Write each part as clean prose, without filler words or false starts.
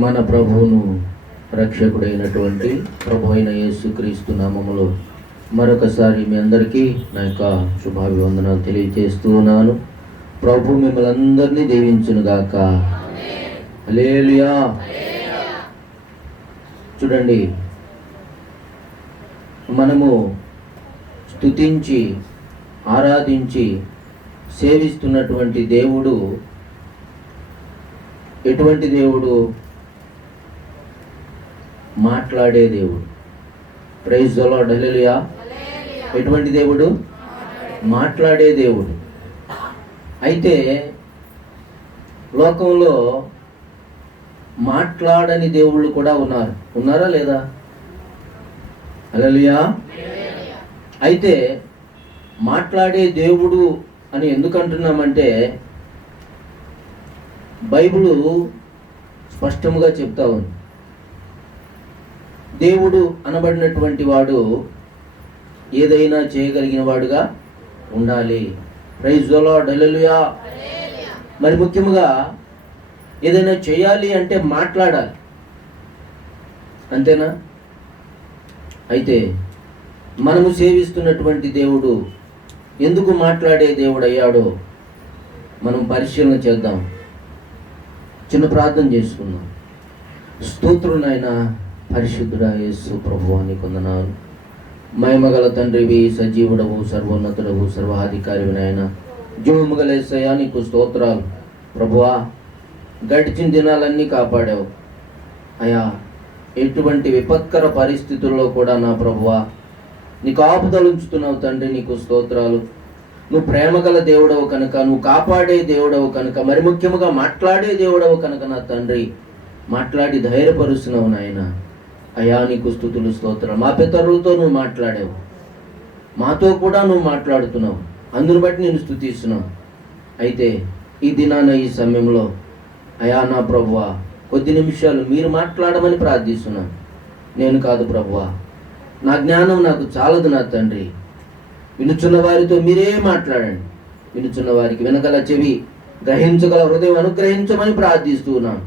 మన ప్రభువును రక్షకుడైనటువంటి ప్రభు అయిన యేసుక్రీస్తు నామములో మరొకసారి మీ అందరికీ నా యొక్క శుభాభివందనాలు తెలియజేస్తూ ఉన్నాను. ప్రభు మిమ్మల్ని అందరినీ దీవించునుగాక. హల్లెలూయా. చూడండి, మనము స్తుతించి ఆరాధించి సేవిస్తున్నటువంటి దేవుడు ఎటువంటి దేవుడు? మాట్లాడే దేవుడు. Praise the lord. హల్లెలూయా. ఎటువంటి దేవుడు? మాట్లాడే దేవుడు. అయితే లోకంలో మాట్లాడని దేవుళ్ళు కూడా ఉన్నారా లేదా? హల్లెలూయా. అయితే మాట్లాడే దేవుడు అని ఎందుకు అంటున్నామంటే, బైబిలు స్పష్టముగా చెప్తా ఉంది. దేవుడు అనబడినటువంటి వాడు ఏదైనా చేయగలిగిన వాడుగా ఉండాలి. Praise the lord. హల్లెలూయా. మరి ముఖ్యముగా ఏదైనా చేయాలి అంటే మాట్లాడాలి, అంతేనా? అయితే మనము సేవిస్తున్నటువంటి దేవుడు ఎందుకు మాట్లాడే దేవుడు అయ్యాడో మనం పరిశీలన చేద్దాం. చిన్న ప్రార్థన చేసుకుందాం. స్తోత్రం నాయనా, పరిశుద్ధుడా యేసు ప్రభువా, నీకు వందనాలు. మహిమగల తండ్రివి, సజీవుడవు, సర్వోన్నతుడవు, సర్వాధికారివి నాయన, జీవము గల యేసయ్యా, నీకు స్తోత్రాలు. ప్రభువా, గడిచిన దినాలన్నీ కాపాడావు అయ్యా. ఎటువంటి విపత్కర పరిస్థితుల్లో కూడా నా ప్రభువా నీకు ఆపుదలు ఉంచుతున్నావు తండ్రి. నీకు స్తోత్రాలు. నువ్వు ప్రేమగల దేవుడవు కనుక, నువ్వు కాపాడే దేవుడవు కనుక, మరి ముఖ్యముగా మాట్లాడే దేవుడవు కనుక నా తండ్రి, మాట్లాడి ధైర్యపరుస్తున్నావు నాయన. అయ్యా, నీకు స్తుతులు, స్తోత్రాలు. మా పితరులతో నువ్వు మాట్లాడావు, మాతో కూడా నువ్వు మాట్లాడుతున్నావు. అందును బట్టి నేను స్తుతిస్తున్నావు. అయితే ఈ దినాన, ఈ సమయంలో అయ్యా నా ప్రభువా, కొద్ది నిమిషాలు మీరు మాట్లాడమని ప్రార్థిస్తున్నాను. నేను కాదు ప్రభువా, నా జ్ఞానం నాకు చాలదు నా తండ్రి. వినుచున్న వారితో మీరే మాట్లాడండి. వినుచున్న వారికి వినగల చెవి, గ్రహించగల హృదయం అనుగ్రహించమని ప్రార్థిస్తూ ఉన్నాను.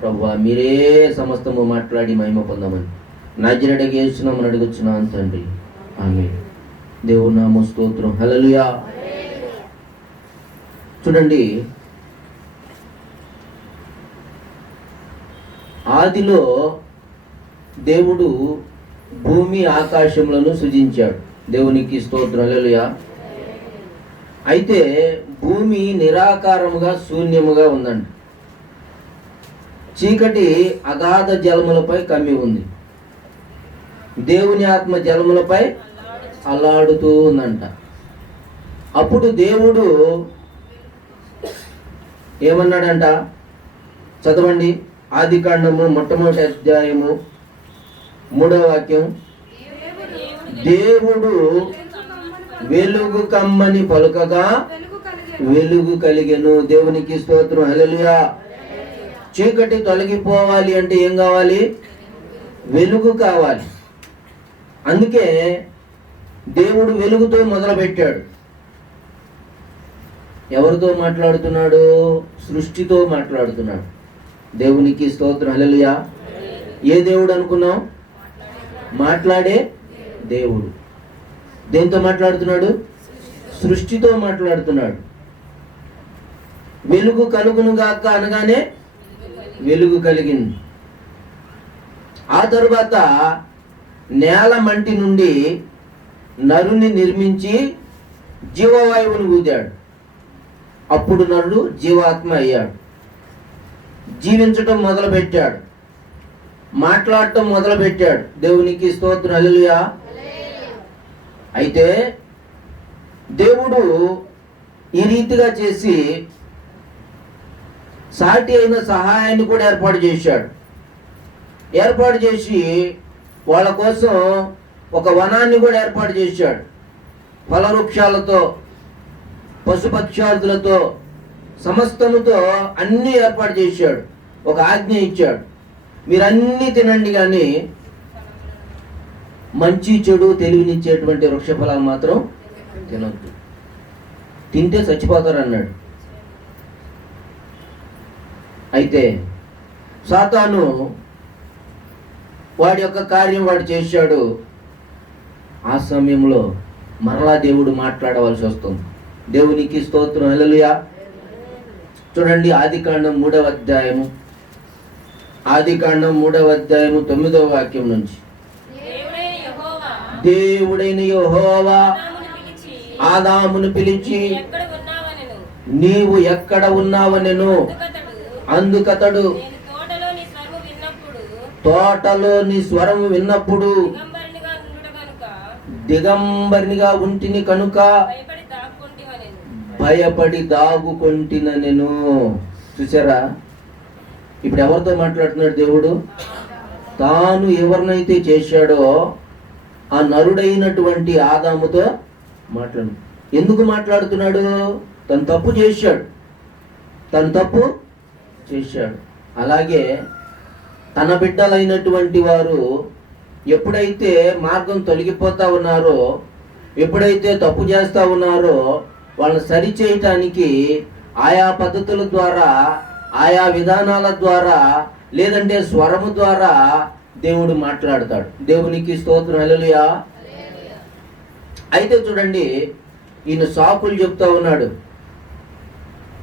ప్రభువా, మీరే సమస్తము మాట్లాడి మహిమ పొందమని నజరేయుడైన యేసు నామమున అడుగుచున్నాను తండ్రి. ఆమేన్. దేవుని నామ స్తోత్రం. హల్లెలూయా. చూడండి, ఆదిలో దేవుడు భూమి ఆకాశములను సృజించాడు. దేవునికి స్తోత్రం. హల్లెలూయా. అయితే భూమి నిరాకారముగా, శూన్యముగా ఉందంట. చీకటి అగాధ జలములపై కమ్మి ఉంది. దేవుని ఆత్మ జలములపై అల్లాడుతూ ఉందంట. అప్పుడు దేవుడు ఏమన్నాడంట? చదవండి. ఆదికాండము మొట్టమొదటి అధ్యాయము 3వ వాక్యం. దేవుడు వెలుగు కమ్మని పలుకగా వెలుగు కలిగెను. దేవునికి స్తోత్రం. హల్లెలూయా. చీకటి తొలగిపోవాలి అంటే ఏం కావాలి? వెలుగు కావాలి. అందుకే దేవుడు వెలుగుతో మొదలుపెట్టాడు. ఎవరితో మాట్లాడుతున్నాడు? సృష్టితో మాట్లాడుతున్నాడు. దేవునికి స్తోత్రం. హల్లెలూయా. ఏ దేవుడు అనుకున్నాం? మాట్లాడే దేవుడు. దేంతో మాట్లాడుతున్నాడు? సృష్టితో మాట్లాడుతున్నాడు. వెలుగు కలుగునుగాక అనగానే వెలుగు కలిగింది. ఆ తరువాత నేల మంటి నుండి నరుని నిర్మించి జీవవాయువును ఊదాడు. అప్పుడు నరుడు జీవాత్మ అయ్యాడు. జీవించటం మొదలుపెట్టాడు, మాట్లాడటం మొదలుపెట్టాడు. దేవునికి స్తోత్రం. హల్లెలూయా. అయితే దేవుడు ఈ రీతిగా చేసి సాటి అయిన సహాయాన్ని కూడా ఏర్పాటు చేశాడు. ఏర్పాటు చేసి వాళ్ళ కోసం ఒక వనాన్ని కూడా ఏర్పాటు చేశాడు. ఫలవృక్షాలతో, పశుపక్షాదులతో, సమస్తముతో అన్నీ ఏర్పాటు చేశాడు. ఒక ఆజ్ఞ ఇచ్చాడు, మీరన్నీ తినండి, కానీ మంచి చెడు తెలివినిచ్చేటువంటి వృక్ష ఫలాలు మాత్రం తినొద్దు. తింటే చచ్చిపోతారు అన్నాడు. అయితే సాతాను వాడి యొక్క కార్యం వాడు చేశాడు. ఆ సమయంలో మరలా దేవుడు మాట్లాడవలసి వస్తుంది. దేవునికి స్తోత్రం, హల్లెలూయా. చూడండి, ఆదికాండం 3వ అధ్యాయము 9వ వాక్యం నుంచి. దేవుడైన యెహోవా ఆదామును పిలిచి, నీవు ఎక్కడ ఉన్నావనెను. అందుకతడు, తోటలో నీ స్వరం విన్నప్పుడు దిగంబరినిగా ఉంటిని కనుక భయపడి దాగుకొంటినెను. చూసారా, ఇప్పుడు ఎవరితో మాట్లాడుతున్నాడు దేవుడు? తాను ఎవరినైతే చేశాడో ఆ నరుడైనటువంటి ఆదాముతో మాట్లాడు. ఎందుకు మాట్లాడుతున్నాడు? తను తప్పు చేశాడు. అలాగే తన బిడ్డలైనటువంటి వారు ఎప్పుడైతే మార్గం తొలగిపోతా ఉన్నారో, ఎప్పుడైతే తప్పు చేస్తూ ఉన్నారో, వాళ్ళని సరిచేయటానికి ఆయా పద్ధతుల ద్వారా, ఆయా విధానాల ద్వారా, లేదంటే స్వరము ద్వారా దేవుడు మాట్లాడతాడు. దేవునికి స్తోత్రం, హల్లెలూయా. అయితే చూడండి, ఈయన సాకులు చెప్తా ఉన్నాడు.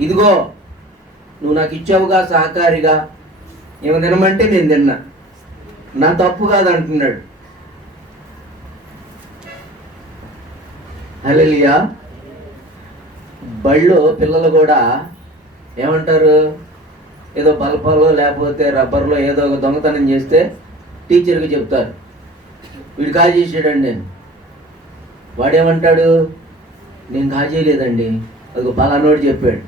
ఇదిగో, నువ్వు నాకు ఇచ్చావుగా సహకారిగా, ఏమో తినమంటే నేను తిన్నా, నా తప్పు కాదు అంటున్నాడు. హల్లెలూయా. బళ్ళో పిల్లలు కూడా ఏమంటారు? ఏదో బల్పాలో లేకపోతే రబ్బర్లో ఏదో ఒక దొంగతనం చేస్తే టీచర్కి చెప్తారు, వీడు కాజేసాడండి నేను. వాడేమంటాడు? నేను కాజేయలేదండి, అది పలానోడు చెప్పాడు.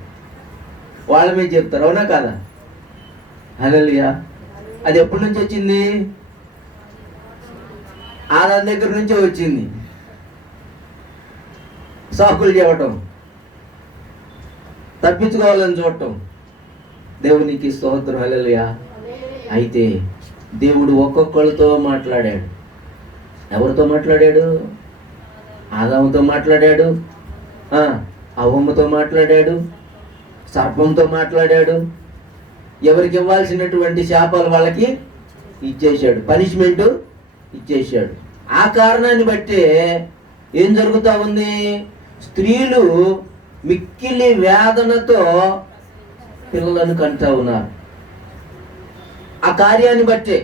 వాళ్ళ మీద చెప్తారు, అవునా కాదా? హల్లెలూయా. అది ఎప్పటి నుంచి వచ్చింది? ఆదాం దగ్గర నుంచే వచ్చింది. సాకులు చెప్పటం, తప్పించుకోవాలని చూడటం. దేవునికి స్తోత్రం, హల్లెలూయా. అయితే దేవుడు ఒక్కొక్కరితో మాట్లాడాడు. ఎవరితో మాట్లాడాడు? ఆదాముతో మాట్లాడాడు, అవ్వమ్మతో మాట్లాడాడు, సర్పంతో మాట్లాడాడు. ఎవరికి ఇవ్వాల్సినటువంటి శాపాలు వాళ్ళకి ఇచ్చేశాడు, పనిష్మెంట్ ఇచ్చేశాడు. ఆ కారణాన్ని బట్టే ఏం జరుగుతూ ఉంది? స్త్రీలు మిక్కిలి వేదనతో పిల్లలను కంటా ఉన్నారు. ఆ కార్యాన్ని బట్టే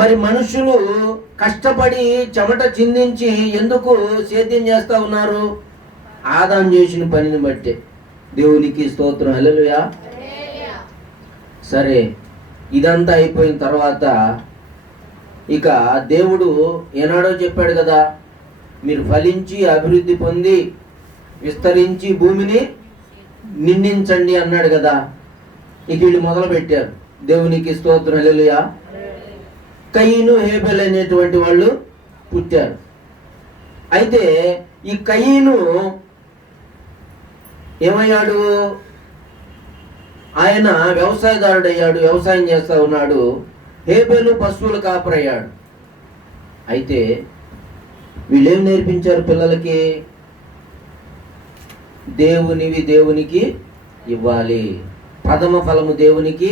మరి మనుషులు కష్టపడి చెమట చిందించి ఎందుకు సేద్యం చేస్తూ ఉన్నారు? ఆదాం చేసిన పనిని బట్టే. దేవునికి స్తోత్రం, హల్లెలూయా. సరే, ఇదంతా అయిపోయిన తర్వాత ఇక దేవుడు ఏనాడో చెప్పాడు కదా, మీరు ఫలించి అభివృద్ధి పొంది విస్తరించి భూమిని నిండించండి అన్నాడు కదా. ఇక వీళ్ళు మొదలు పెట్టారు. దేవునికి స్తోత్రం, హల్లెలూయా. కయీను, హేబెల్ అనేటువంటి వాళ్ళు పుట్టారు. అయితే ఈ కయీను ఏమయ్యాడు? ఆయన వ్యవసాయదారుడు అయ్యాడు, వ్యవసాయం చేస్తూ ఉన్నాడు. హేబెలు పశువులు కాపరయ్యాడు. అయితే వీళ్ళేం నేర్పించారు పిల్లలకి? దేవునివి దేవునికి ఇవ్వాలి, ప్రథమ ఫలము దేవునికి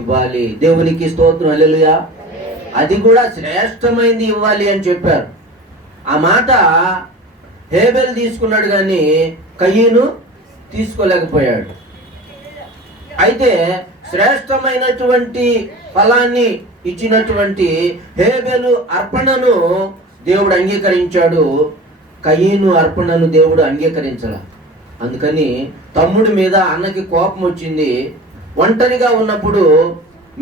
ఇవ్వాలి. దేవునికి స్తోత్రం, హల్లెలూయా. అది కూడా శ్రేష్టమైంది ఇవ్వాలి అని చెప్పారు. ఆ మాట హేబెల్ తీసుకున్నాడు, కానీ కయీను తీసుకోలేకపోయాడు. అయితే శ్రేష్టమైనటువంటి ఫలాన్ని ఇచ్చినటువంటి హేబెలు అర్పణను దేవుడు అంగీకరించాడు, కయీను అర్పణను దేవుడు అంగీకరించాల. అందుకని తమ్ముడి మీద అన్నకి కోపం వచ్చింది. ఒంటరిగా ఉన్నప్పుడు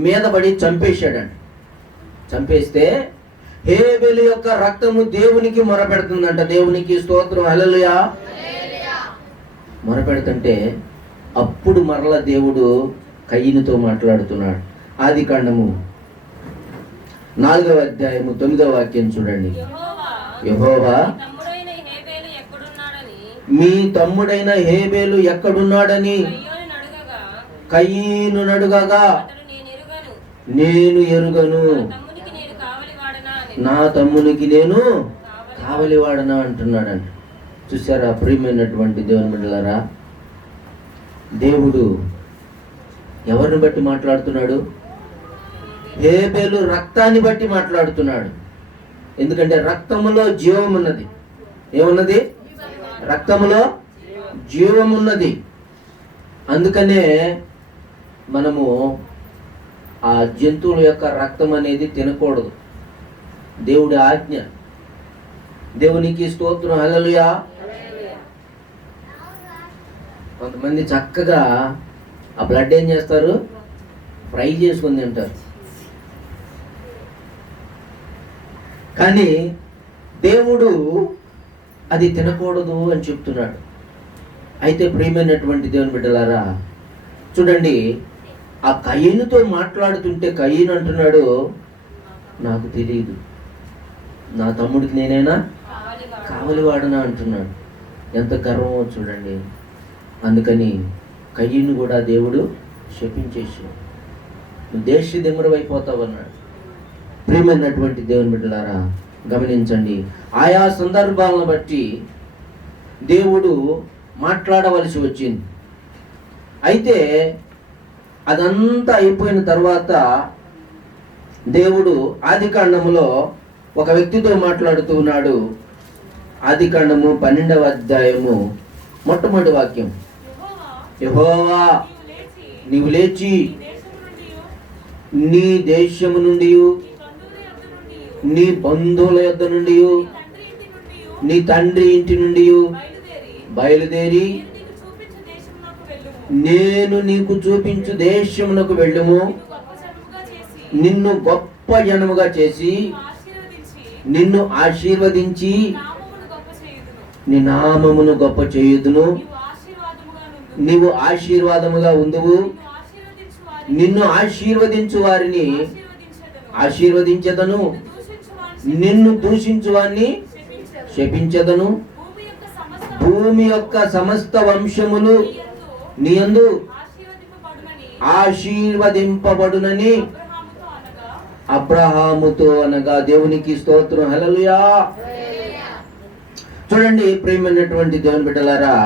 మీద పడి చంపేశాడంట. చంపేస్తే హేబెలు యొక్క రక్తము దేవునికి మొరపెడుతుందంట. దేవునికి స్తోత్రం, హల్లెలూయా. మొరపెడుతుంటే అప్పుడు మరల దేవుడు కయీనుతో మాట్లాడుతున్నాడు. ఆదికాండము 4వ అధ్యాయము 9వ వాక్యం చూడండి. యెహోవా, మీ తమ్ముడైన హేబెలు ఎక్కడున్నాడని కయీను నడుగగా, నేను ఎరుగను, నా తమ్మునికి నేను కావలివాడనా అంటున్నాడంట. చూసారా ప్రియమైనటువంటి దేవుని బిడ్డలారా, దేవుడు ఎవరిని బట్టి మాట్లాడుతున్నాడు? హేబెలు రక్తాన్ని బట్టి మాట్లాడుతున్నాడు. ఎందుకంటే రక్తములో జీవం ఉన్నది. ఏమున్నది? రక్తములో జీవం ఉన్నది. అందుకనే మనము ఆ జంతువుల యొక్క రక్తం అనేది తినకూడదు. దేవుడి ఆజ్ఞ. దేవునికి స్తోత్రం, హల్లెలూయా. కొంతమంది చక్కగా ఆ బ్లడ్ ఏం చేస్తారు? ఫ్రై చేసుకొని తింటారు. కానీ దేవుడు అది తినకూడదు అని చెప్తున్నాడు. అయితే ప్రియమైనటువంటి దేవుని బిడ్డలారా, చూడండి, ఆ కయీనుతో మాట్లాడుతుంటే కయీను అంటున్నాడు, నాకు తెలియదు, నా తమ్ముడికి నేనైనా కావలివాడనా అంటున్నాడు. ఎంత గర్వమో చూడండి. అందుకని కయీను కూడా దేవుడు శపించేసి, నువ్వు దేశ దిమ్మరమైపోతావన్నాడు. ప్రియమైనటువంటి దేవుని బిడ్డలారా, గమనించండి, ఆయా సందర్భాలను బట్టి దేవుడు మాట్లాడవలసి వచ్చింది. అయితే అదంతా అయిపోయిన తర్వాత దేవుడు ఆదికాండములో ఒక వ్యక్తితో మాట్లాడుతూ ఉన్నాడు. ఆదికాండము 12వ అధ్యాయము మొట్టమొదటి వాక్యం, యెహోవా నీవు లేచి నీ దేశము నుండి, నీ బంధువుల యొద్ద నుండి, నీ తండ్రి ఇంటి నుండి బయలుదేరి నేను నీకు చూపించు దేశమునకు వెళ్ళుము. నిన్ను గొప్ప జనముగా చేసి నిన్ను ఆశీర్వదించి నీ నామమును గొప్ప చేయుదును. నీవు ఆశీర్వాదముగా ఉందువు. నిన్ను ఆశీర్వదించు వారిని ఆశీర్వదించెదను, నిన్ను దూషించు వారిని శపించెదను. భూమి యొక్క సమస్త వంశములు నీయందు ఆశీర్వదింపబడునని అబ్రహాముతో అనగా. దేవునికి స్తోత్రం, హల్లెలూయా. చూడండి ప్రియమైనటువంటి దేవుని బిడ్డలారా,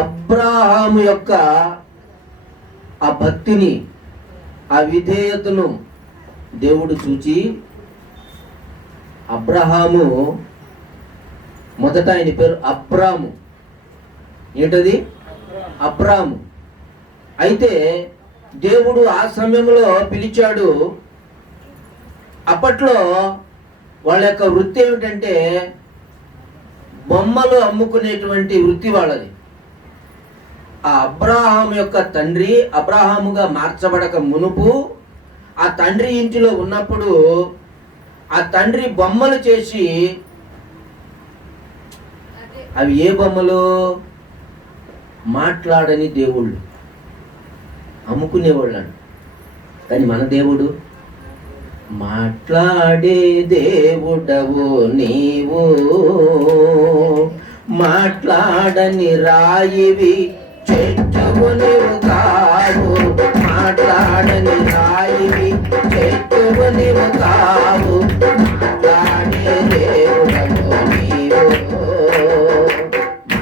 అబ్రహాము యొక్క ఆ భక్తిని, ఆ విధేయతను దేవుడు చూచి, అబ్రహాము మొదట ఆయన పేరు అబ్రాము. ఏంటది? అబ్రాము. అయితే దేవుడు ఆ సమయంలో పిలిచాడు. అప్పట్లో వాళ్ళ యొక్క వృత్తి ఏమిటంటే బొమ్మలు అమ్ముకునేటువంటి వృత్తి వాళ్ళది. ఆ అబ్రహాము యొక్క తండ్రి అబ్రహాముగా మార్చబడక మునుపు ఆ తండ్రి ఇంటిలో ఉన్నప్పుడు ఆ తండ్రి బొమ్మలు చేసి, అవి ఏ బొమ్మలు? మాట్లాడని దేవుళ్ళు, అమ్ముకునేవాళ్ళని. కానీ మన దేవుడు మాట్లాడే దేవుడవు నీవు, మాట్లాడని రాయివి చెట్టువు నీవు కావు, మాట్లాడని రాయివి చెట్టువు నీవు కావు, మాట్లాడే దేవుడవు నీవు,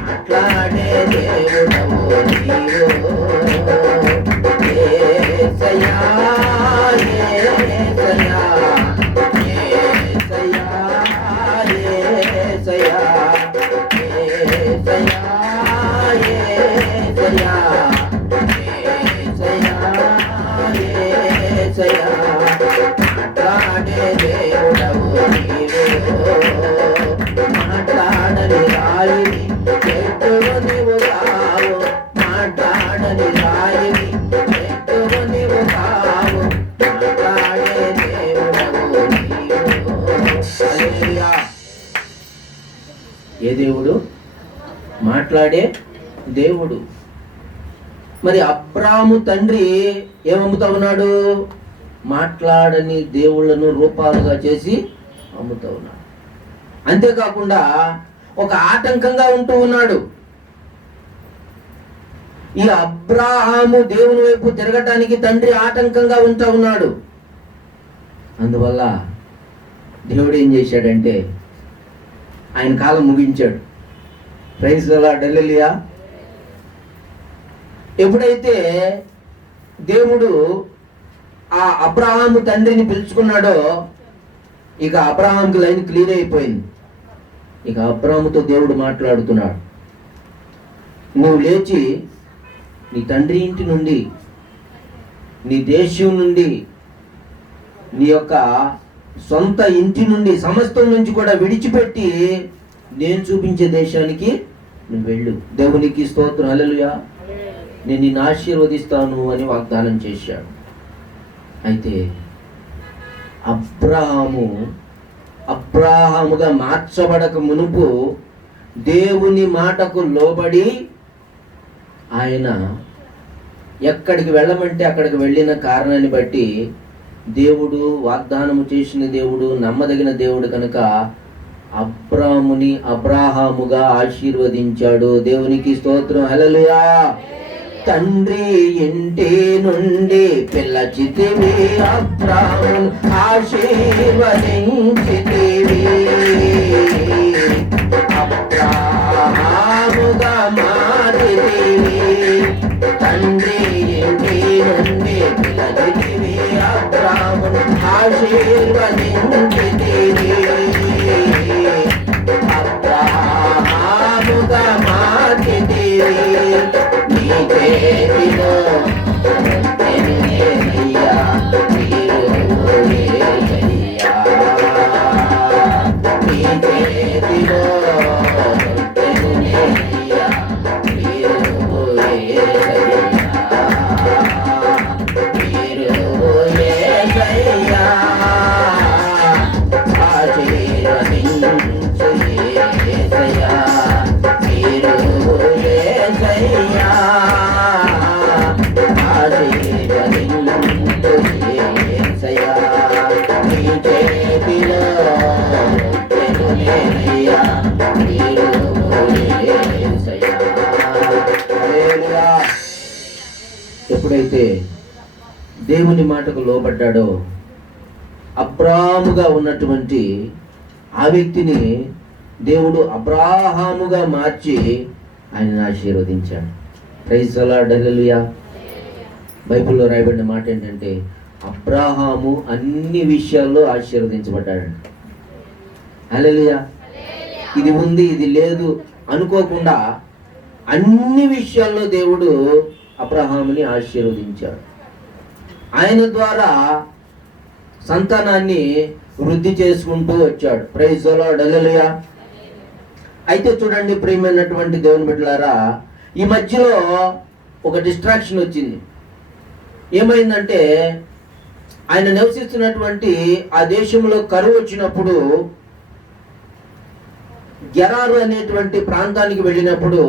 మాట్లాడే దేవుడవు నీవు. యేసయ్యా యేసయ్యా యేసయ్యా యేసయ్యా యేసయ్యా యేసయ్యా యేసయ్యా మాట్లాడే దేవుడవు నీవు, మాట్లాడని రాయిని చెట్టువు నీవు కావు, మాట్లాడని రాయిని చెట్టువు నీవు కావు, మాట్లాడే దేవుడవు నీవు. హల్లెలూయా. ఏ దేవుడు? మాట్లాడే దేవుడు. మరి అబ్రాము తండ్రి ఏమమ్ముతా ఉన్నాడు? మాట్లాడని దేవుళ్ళను రూపాలుగా చేసి అమ్ముతా ఉన్నాడు. అంతేకాకుండా ఒక ఆటంకంగా ఉంటూ ఉన్నాడు. ఈ అబ్రాహాము దేవుని వైపు తిరగటానికి తండ్రి ఆటంకంగా ఉంటూ ఉన్నాడు. అందువల్ల దేవుడు ఏం చేశాడంటే ఆయన కాలం ముగించాడు. ప్రైజ్ ది లార్డ్, హల్లెలూయా. ఎప్పుడైతే దేవుడు ఆ అబ్రహాము తండ్రిని పిలుచుకున్నాడో ఇక అబ్రహాంకి లైన్ క్లియర్ అయిపోయింది. ఇక అబ్రహాముతో దేవుడు మాట్లాడుతున్నాడు, నువ్వు లేచి నీ తండ్రి ఇంటి నుండి, నీ దేశం నుండి, నీ యొక్క సొంత ఇంటి నుండి, సమస్తం నుంచి కూడా విడిచిపెట్టి నేను చూపించే దేశానికి నువ్వు వెళ్ళు. దేవునికి స్తోత్రం, హల్లెలూయా. నేను నిన్ను ఆశీర్వదిస్తాను అని వాగ్దానం చేశాడు. అయితే అబ్రాహాముగా మార్చబడక మునుపు దేవుని మాటకు లోబడి ఆయన ఎక్కడికి వెళ్ళమంటే అక్కడికి వెళ్ళిన కారణాన్ని బట్టి దేవుడు వాగ్దానము చేసిన దేవుడు నమ్మదగిన దేవుడు కనుక అబ్రాహాముగా ఆశీర్వదించాడు. దేవునికి స్తోత్రం, హల్లెలూయా. తండ్రి ఇంటి నుండి పిల్లచితివి, అబ్రాహామును ఆశీర్వదించితివి. అబ్రాహాముగా మారితివి, తండ్రి ఇంటి నుండి పిల్లచితివి, అబ్రాహామును ఆశీర్వదించితివి. అబ్రాహాముగా మారితివి, నీ చేతిలో రొట్టెనునేనయ్యా, నీరు యేసయ్యా. నీ చేతిలో రొట్టెనునేనయ్యా, నీరు యేసయ్యా, నీరు యేసయ్యా. ఆశీర్వదించు యేసయ్యా, నీరు యేసయ్యా. ఆశీర్వదించు యేసయ్యా, నీ చేతిలో రొట్టెనునేనయ్యా, నీరు యేసయ్యా. హల్లెలూయా. ఎప్పుడైతే దేవుని మాటకు లోబడ్డాడో అబ్రాహాముగా ఉన్నటువంటి ఆ వ్యక్తిని దేవుడు అబ్రాహాముగా మార్చి ఆయనను ఆశీర్వదించాడు. ప్రైజ్ ది లార్డ్, హల్లెలూయా. బైబిల్లో రాయబడిన మాట ఏంటంటే అబ్రాహాము అన్ని విషయాల్లో ఆశీర్వదించబడ్డాడు. హల్లెలూయా. ఇది ఉంది ఇది లేదు అనుకోకుండా అన్ని విషయాల్లో దేవుడు అబ్రాహాముని ఆశీర్వదించాడు. ఆయన ద్వారా సంతానాన్ని వృద్ధి చేసుకుంటూ వచ్చాడు. ప్రైజ్ ది లార్డ్, హల్లెలూయా. అయితే చూడండి ప్రియమైనటువంటి దేవుని బిడ్డలారా, ఈ మధ్యలో ఒక డిస్ట్రాక్షన్ వచ్చింది. ఏమైందంటే ఆయన నివసిస్తున్నటువంటి ఆ దేశంలో కరువు వచ్చినప్పుడు గెరారు అనేటువంటి ప్రాంతానికి వెళ్ళినప్పుడు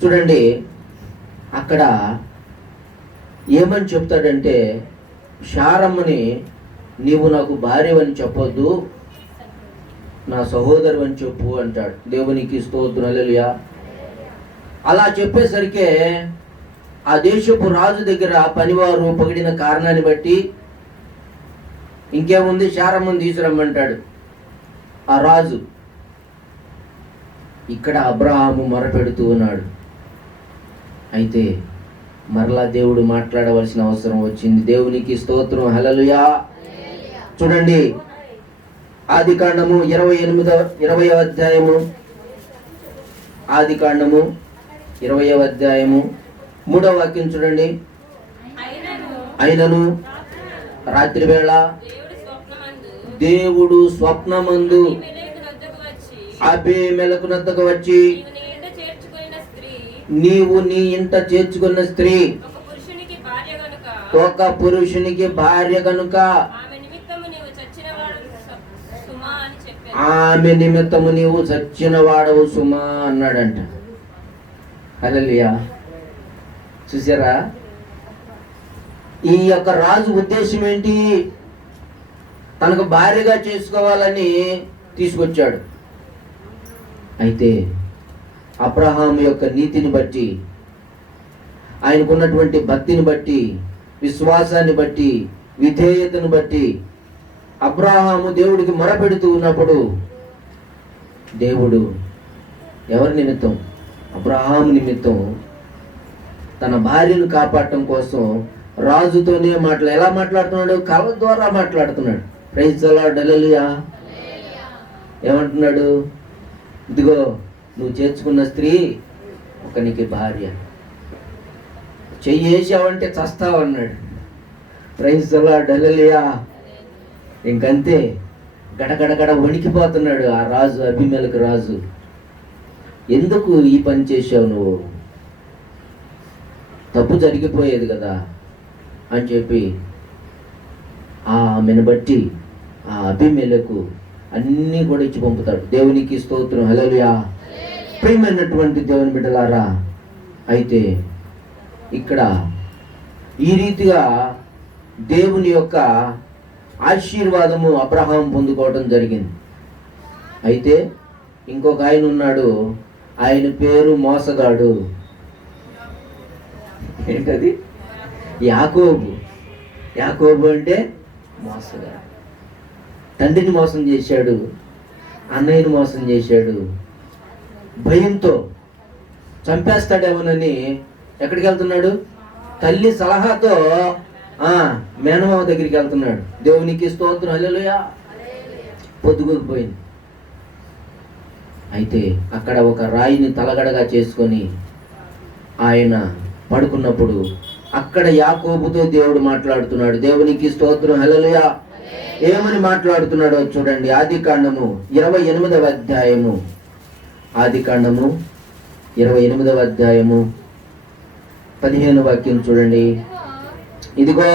చూడండి అక్కడ ఏమని చెప్తాడంటే, శారమ్మని నీవు నాకు భార్యవని చెప్పొద్దు, నా సహోదరు అని చెప్పు అంటాడు. దేవునికి స్తోత్రం, హల్లెలూయా. అలా చెప్పేసరికే ఆ దేశపు రాజు దగ్గర పనివారు పొగిడిన కారణాన్ని బట్టి ఇంకేముంది, శారమ్మని తీసుకురమ్మంటాడు ఆ రాజు. ఇక్కడ అబ్రాహాము మొరపెడుతూ ఉన్నాడు. అయితే మరలా దేవుడు మాట్లాడవలసిన అవసరం వచ్చింది. దేవునికి స్తోత్రం, హల్లెలూయా. చూడండి ఆదికాండము 20వ అధ్యాయము, ఆదికాండము 20వ అధ్యాయము 3వ వాక్యం చూడండి. అయినను రాత్రి వేళ దేవుడు స్వప్నమందు అబీమెలెకు నద్దకు వచ్చి, నీవు నీ ఇంట చేర్చుకున్న స్త్రీ ఒక పురుషునికి భార్య కనుక ఆమె నిమిత్తము నీవు చచ్చిన వాడవు సుమా అన్నాడంట. హల్లెలూయా. చూసారా, ఈ యొక్క రాజు ఉద్దేశం ఏంటి? తనకు భార్యగా చేసుకోవాలని తీసుకొచ్చాడు. అయితే అబ్రహాము యొక్క నీతిని బట్టి, ఆయనకున్నటువంటి భక్తిని బట్టి, విశ్వాసాన్ని బట్టి, విధేయతను బట్టి అబ్రహాము దేవుడికి మొరపెడుతూ ఉన్నప్పుడు దేవుడు ఎవరి నిమిత్తం? అబ్రహాము నిమిత్తం తన భార్యను కాపాడటం కోసం రాజుతోనే ఎలా మాట్లాడుతున్నాడు? కళ ద్వారా మాట్లాడుతున్నాడు. ప్రైజ్ ది లార్డ్, హల్లెలూయా. ఏమంటున్నాడు? ఇదిగో నువ్వు చేర్చుకున్న స్త్రీ ఒకనికి భార్య, చెయ్యేసావంటే చస్తావన్నాడు. ప్రైజ్ ది లార్డ్, హల్లెలూయా. ఇంకంతే, గడగడగడ వణికిపోతున్నాడు ఆ రాజు, అబీమెలెకు రాజు. ఎందుకు ఈ పని చేశావు నువ్వు? తప్పు జరిగిపోయేది కదా అని చెప్పి ఆమెను బట్టి ఆ అబీమెలెకు అన్నీ కూడా ఇచ్చి పంపుతాడు. దేవునికి స్తోత్రం, హల్లెలూయా. ప్రియమైనటువంటి దేవుని బిడ్డలారా, అయితే ఇక్కడ ఈ రీతిగా దేవుని యొక్క ఆశీర్వాదము అబ్రహాం పొందుకోవడం జరిగింది. అయితే ఇంకొక ఆయన ఉన్నాడు, ఆయన పేరు మోసగాడు. ఏంటది? యాకోబు. యాకోబు అంటే మోసగాడు. తండ్రిని మోసం చేశాడు, అన్నయ్యని మోసం చేశాడు. భయంతో చంపేస్తాడేమోనని ఎక్కడికి వెళ్తున్నాడు? తల్లి సలహాతో మేనమామ దగ్గరికి వెళ్తున్నాడు. దేవునికి స్తోత్రం, హల్లెలూయా. పొద్దుగుకుపోయింది. అయితే అక్కడ ఒక రాయిని తలగడగా చేసుకొని ఆయన పడుకున్నప్పుడు అక్కడ యాకోబుతో దేవుడు మాట్లాడుతున్నాడు. దేవునికి స్తోత్రం, హల్లెలూయా. ఏమని మాట్లాడుతున్నాడో చూడండి. ఆదికాండము 28వ అధ్యాయము, ఆదికాండము 28వ అధ్యాయము 15వ వాక్యం చూడండి. ఇదిగో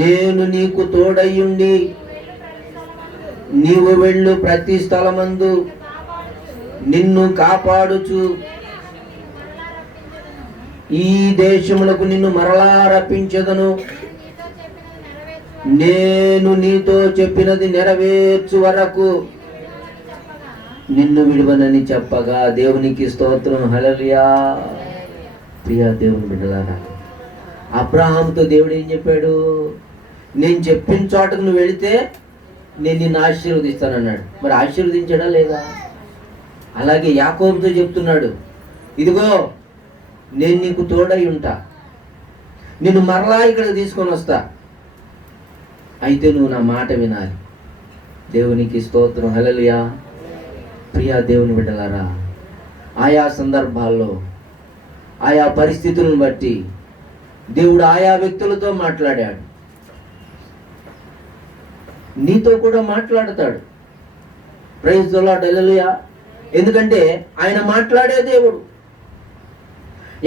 నేను నీకు తోడయ్యుండి నీవు వెళ్ళు ప్రతి స్థలమందు నిన్ను కాపాడుచు ఈ దేశములకు నిన్ను మరలా రప్పించెదను. నేను నీతో చెప్పినది నెరవేర్చు వరకు నిన్ను విడువనని చెప్పగా. దేవునికి స్తోత్రం, హల్లెలూయా. ప్రియ దేవుని బిడ్డలారా, అబ్రహాముతో దేవుడు ఏం చెప్పాడు? నేను చెప్పిన చోటకు నువ్వు వెళితే నేను నిన్ను ఆశీర్వదిస్తానన్నాడు. మరి ఆశీర్వదించాడా లేదా? అలాగే యాకోబుతో చెప్తున్నాడు, ఇదిగో నేను నీకు తోడై ఉంటా, నిన్ను మరలా ఇక్కడికి తీసుకొని వస్తా, అయితే నువ్వు నా మాట వినాలి. దేవునికి స్తోత్రం, హల్లెలూయా. ప్రియ దేవుని బిడ్డలారా, ఆయా సందర్భాల్లో ఆయా పరిస్థితులను బట్టి దేవుడు ఆయా వ్యక్తులతో మాట్లాడాడు. నీతో కూడా మాట్లాడతాడు. ప్రైజ్ ది లార్డ్, హల్లెలూయా. ఎందుకంటే ఆయన మాట్లాడే దేవుడు.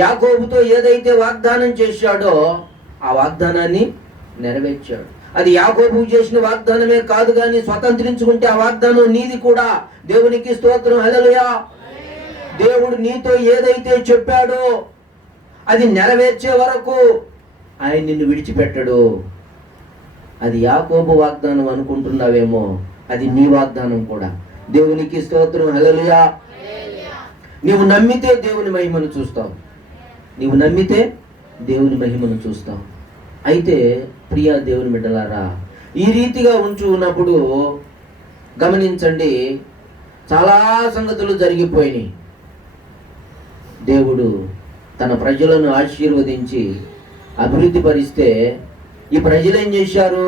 యాకోబుతో ఏదైతే వాగ్దానం చేశాడో ఆ వాగ్దానాన్ని నెరవేర్చాడు. అది యాకోబు చేసిన వాగ్దానమే కాదు, కానీ స్వతంత్రించుకుంటే ఆ వాగ్దానం నీది కూడా. దేవునికి స్తోత్రం, హల్లెలూయా. దేవుడు నీతో ఏదైతే చెప్పాడో అది నెరవేర్చే వరకు ఆయన నిన్ను విడిచిపెట్టడు. అది యాకోబు వాగ్దానం అనుకుంటున్నావేమో, అది నీ వాగ్దానం కూడా. దేవునికి స్తోత్రం, హల్లెలూయా. నీవు నమ్మితే దేవుని మహిమను చూస్తావు. నీవు నమ్మితే దేవుని మహిమను చూస్తావు. అయితే ప్రియ దేవుని బిడ్డలారా, ఈ రీతిగా ఉన్నప్పుడు గమనించండి, చాలా సంగతులు జరిగిపోయినాయి. దేవుడు తన ప్రజలను ఆశీర్వదించి అభివృద్ధి పరిస్తే ఈ ప్రజలు ఏం చేశారు?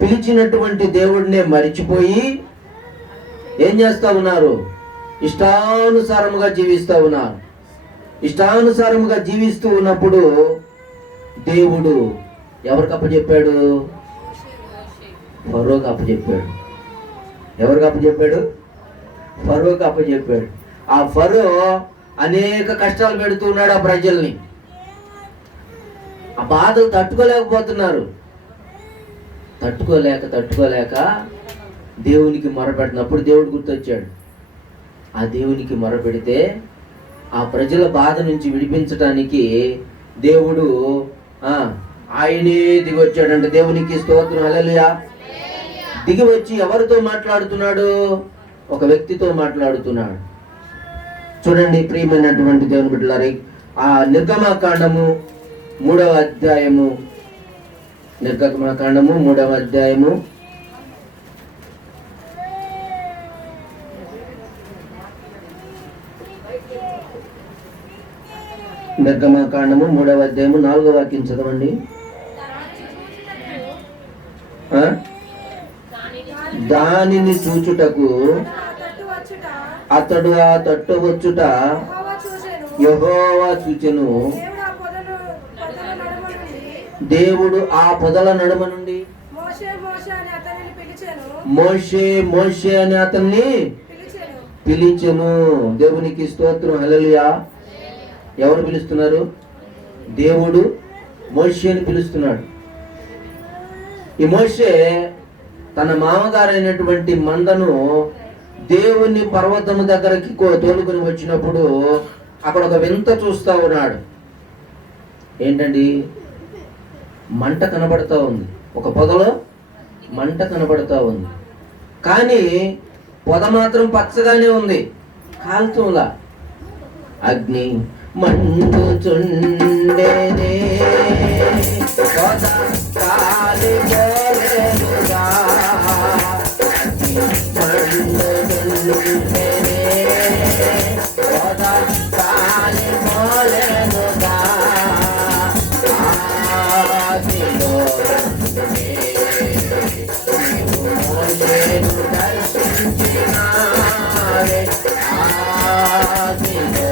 పిలిచినటువంటి దేవుడినే మరిచిపోయి ఏం చేస్తా ఉన్నారు? ఇష్టానుసారముగా జీవిస్తూ ఉన్నారు. ఇష్టానుసారముగా జీవిస్తూ ఉన్నప్పుడు దేవుడు ఎవరికి అప్పచెప్పాడు? ఫరోకు అప్పచెప్పాడు. ఎవరికి అప్పచెప్పాడు? ఫరోకు అప్పచెప్పాడు. ఆ ఫరో అనేక కష్టాలు పెడుతూ ఉన్నాడు ఆ ప్రజల్ని. ఆ బాధలు తట్టుకోలేకపోతున్నారు. తట్టుకోలేక దేవునికి మొరపెట్టినప్పుడు దేవుడు గుర్తొచ్చాడు. ఆ దేవునికి మొరపెడితే ఆ ప్రజల బాధ నుంచి విడిపించడానికి దేవుడు ఆయనే దిగి వచ్చాడంట. దేవునికి స్తోత్రం, హల్లెలూయా. దిగి వచ్చి ఎవరితో మాట్లాడుతున్నాడు? ఒక వ్యక్తితో మాట్లాడుతున్నాడు. చూడండి ప్రియమైనటువంటి దేవుని బిడ్డలారా, ఆ నిర్గమకాండము 3వ అధ్యాయము, నిర్గమకాండము 3వ అధ్యాయము 5 నిర్గమకాండము 3వ అధ్యాయము 4వ వాక్యం చదవండి. దానిని చూచుటకు అతడు ఆ తట్టు వచ్చుట యెహోవా చూచెను. దేవుడు ఆ పొదల నడుమ నుండి మోషే మోషే అని అతన్ని పిలిచెను. దేవునికి స్తోత్రం. హల్లెలూయా. ఎవరు పిలుస్తున్నారు? దేవుడు మోషేని పిలుస్తున్నాడు. ఈ మోషే తన మామగారైనటువంటి మందను దేవుని పర్వతము దగ్గరికి తోలుకొని వచ్చినప్పుడు అక్కడ ఒక వింత చూస్తా ఉన్నాడు. ఏంటండి? మంట కనబడతా ఉంది. ఒక పొదలో మంట కనబడతా ఉంది, కానీ పొద మాత్రం పచ్చగానే ఉంది, కాల్చులా. అగ్ని మండుచుండేనే పొద కాలిపోలేదుగా, అగ్ని మండుచుండేనే పొద కాలిపోలేదుగా, ఆదిలో నీవు మోషేను దర్శించినావే, ఆదిలో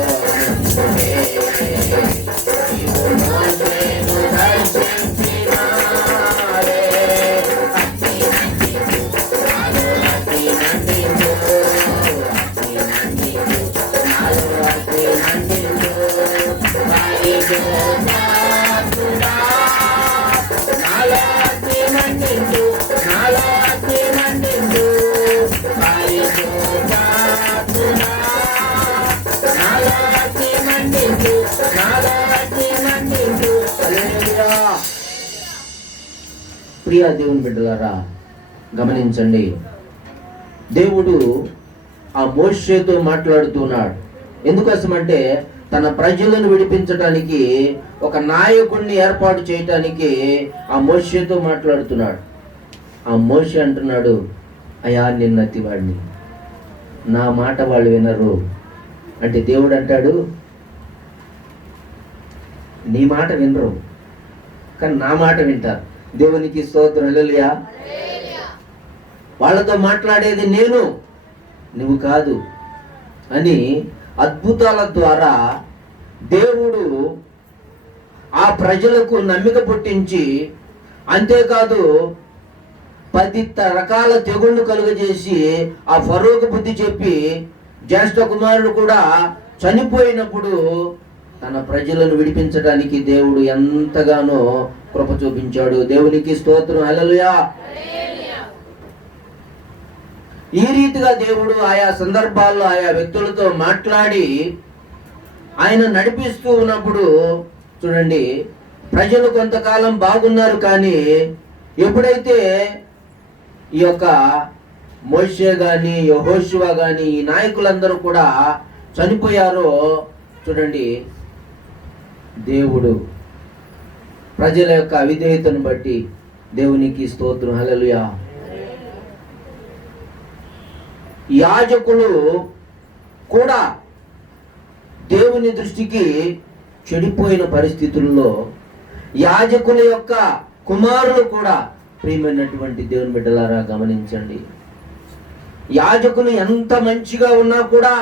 నీవు మోషేను దర్శించినావే, అగ్ని మండించు నాలో, అగ్ని మండించు, అగ్ని మండించు నాలో, అగ్ని మండించు, పరిశుద్ధాత్ముడా నాలో అగ్ని మండించు, నాలో అగ్ని మండించు, పరిశుద్ధాత్ముడా నాలో అగ్ని మండించు, నాలో అగ్ని మండించు. హల్లెలూయా. ప్రియ దేవుని బిడ్డలారా, గమనించండి. దేవుడు ఆ మోషేతో మాట్లాడుతున్నాడు. ఎందుకోసమంటే తన ప్రజలను విడిపించడానికి ఒక నాయకుడిని ఏర్పాటు చేయటానికి ఆ మోషేతో మాట్లాడుతున్నాడు. ఆ మోషే అంటున్నాడు, అయ్యా నిన్న అతివాడిని, నా మాట వాళ్ళు వినరు అంటే దేవుడు అంటాడు, నీ మాట వినరు కానీ నా మాట వింటారు. దేవునికి స్తోత్రం. హల్లెలూయా. వాళ్ళతో మాట్లాడేది నేను, నువ్వు కాదు అని అద్భుతాల ద్వారా దేవుడు ఆ ప్రజలకు నమ్మిక పుట్టించి, అంతేకాదు 10 రకాల తెగుళ్ళు కలుగజేసి ఆ ఫరోకు బుద్ధి చెప్పి జ్యేష్ఠ కుమారుడు కూడా చనిపోయినప్పుడు తన ప్రజలను విడిపించడానికి దేవుడు ఎంతగానో కృప చూపించాడు. దేవునికి స్తోత్రం. హల్లెలూయా. ఈ రీతిగా దేవుడు ఆయా సందర్భాల్లో ఆయా వ్యక్తులతో మాట్లాడి ఆయన నడిపిస్తూ ఉన్నప్పుడు చూడండి, ప్రజలు కొంతకాలం బాగున్నారు, కానీ ఎప్పుడైతే ఈ యొక్క మోషే గాని యెహోషువ గాని ఈ నాయకులందరూ కూడా చనిపోయారో చూడండి, దేవుడు ప్రజల యొక్క అవిధేయతను బట్టి దేవునికి స్తోత్రం. హల్లెలూయా. యాజకులు కూడా దేవుని దృష్టికి చెడిపోయిన పరిస్థితుల్లో యాజకుల యొక్క కుమారులు కూడా, ప్రియమైనటువంటి దేవుని బిడ్డలారా గమనించండి, యాజకులు ఎంత మంచిగా ఉన్నా కూడా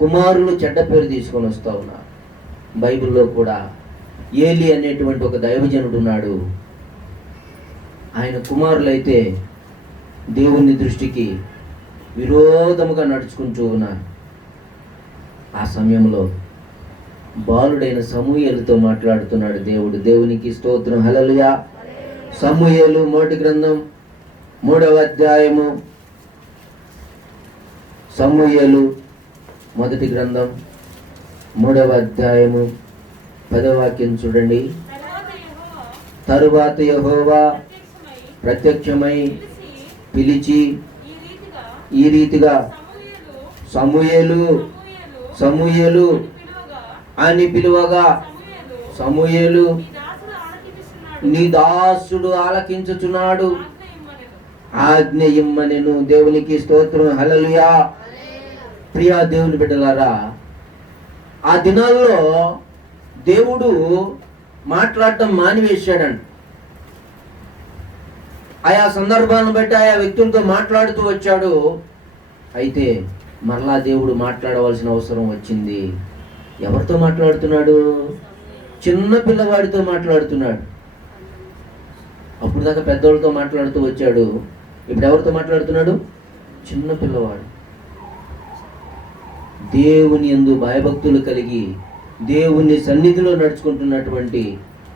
కుమారులు చెడ్డ పేరు తీసుకొని వస్తూ ఉన్నారు. బైబిల్లో కూడా ఏలి అనేటువంటి ఒక దైవజనుడు ఉన్నాడు. ఆయన కుమారులైతే దేవుని దృష్టికి విరోధముగా నడుచుకుంటూ ఉన్నారు. ఆ సమయంలో బాలుడైన సమూయేలుతో మాట్లాడుతున్నాడు దేవుడు. దేవునికి స్తోత్రం. హల్లెలూయా. సమూయేలు మొదటి గ్రంథం 3వ అధ్యాయము, సమూయేలు మొదటి గ్రంథం 3వ అధ్యాయము 10వ వాక్యం చూడండి. తరువాత యెహోవా ప్రత్యక్షమై పిలిచి ఈ రీతిగా సమూయేలు సమూయేలు అని పిలువగా, సమూయేలు నీ దాసుడు ఆలకించుచున్నాడు, ఆజ్ఞ ఇమ్మనెను. దేవునికి స్తోత్రం. హల్లెలూయా. ప్రియా దేవుని బిడ్డలారా, ఆ దినాల్లో దేవుడు మాట్లాడటం మానివేశాడంట. ఆయా సందర్భాలను బట్టి ఆయా వ్యక్తులతో మాట్లాడుతూ వచ్చాడు. అయితే మరలా దేవుడు మాట్లాడవలసిన అవసరం వచ్చింది. ఎవరితో మాట్లాడుతున్నాడు? చిన్న పిల్లవాడితో మాట్లాడుతున్నాడు. అప్పుడు దాకా పెద్దవాళ్ళతో మాట్లాడుతూ వచ్చాడు. ఇప్పుడు ఎవరితో మాట్లాడుతున్నాడు? చిన్న పిల్లవాడు. దేవుని యందు భయభక్తులు కలిగి దేవుని సన్నిధిలో నడుచుకుంటున్నటువంటి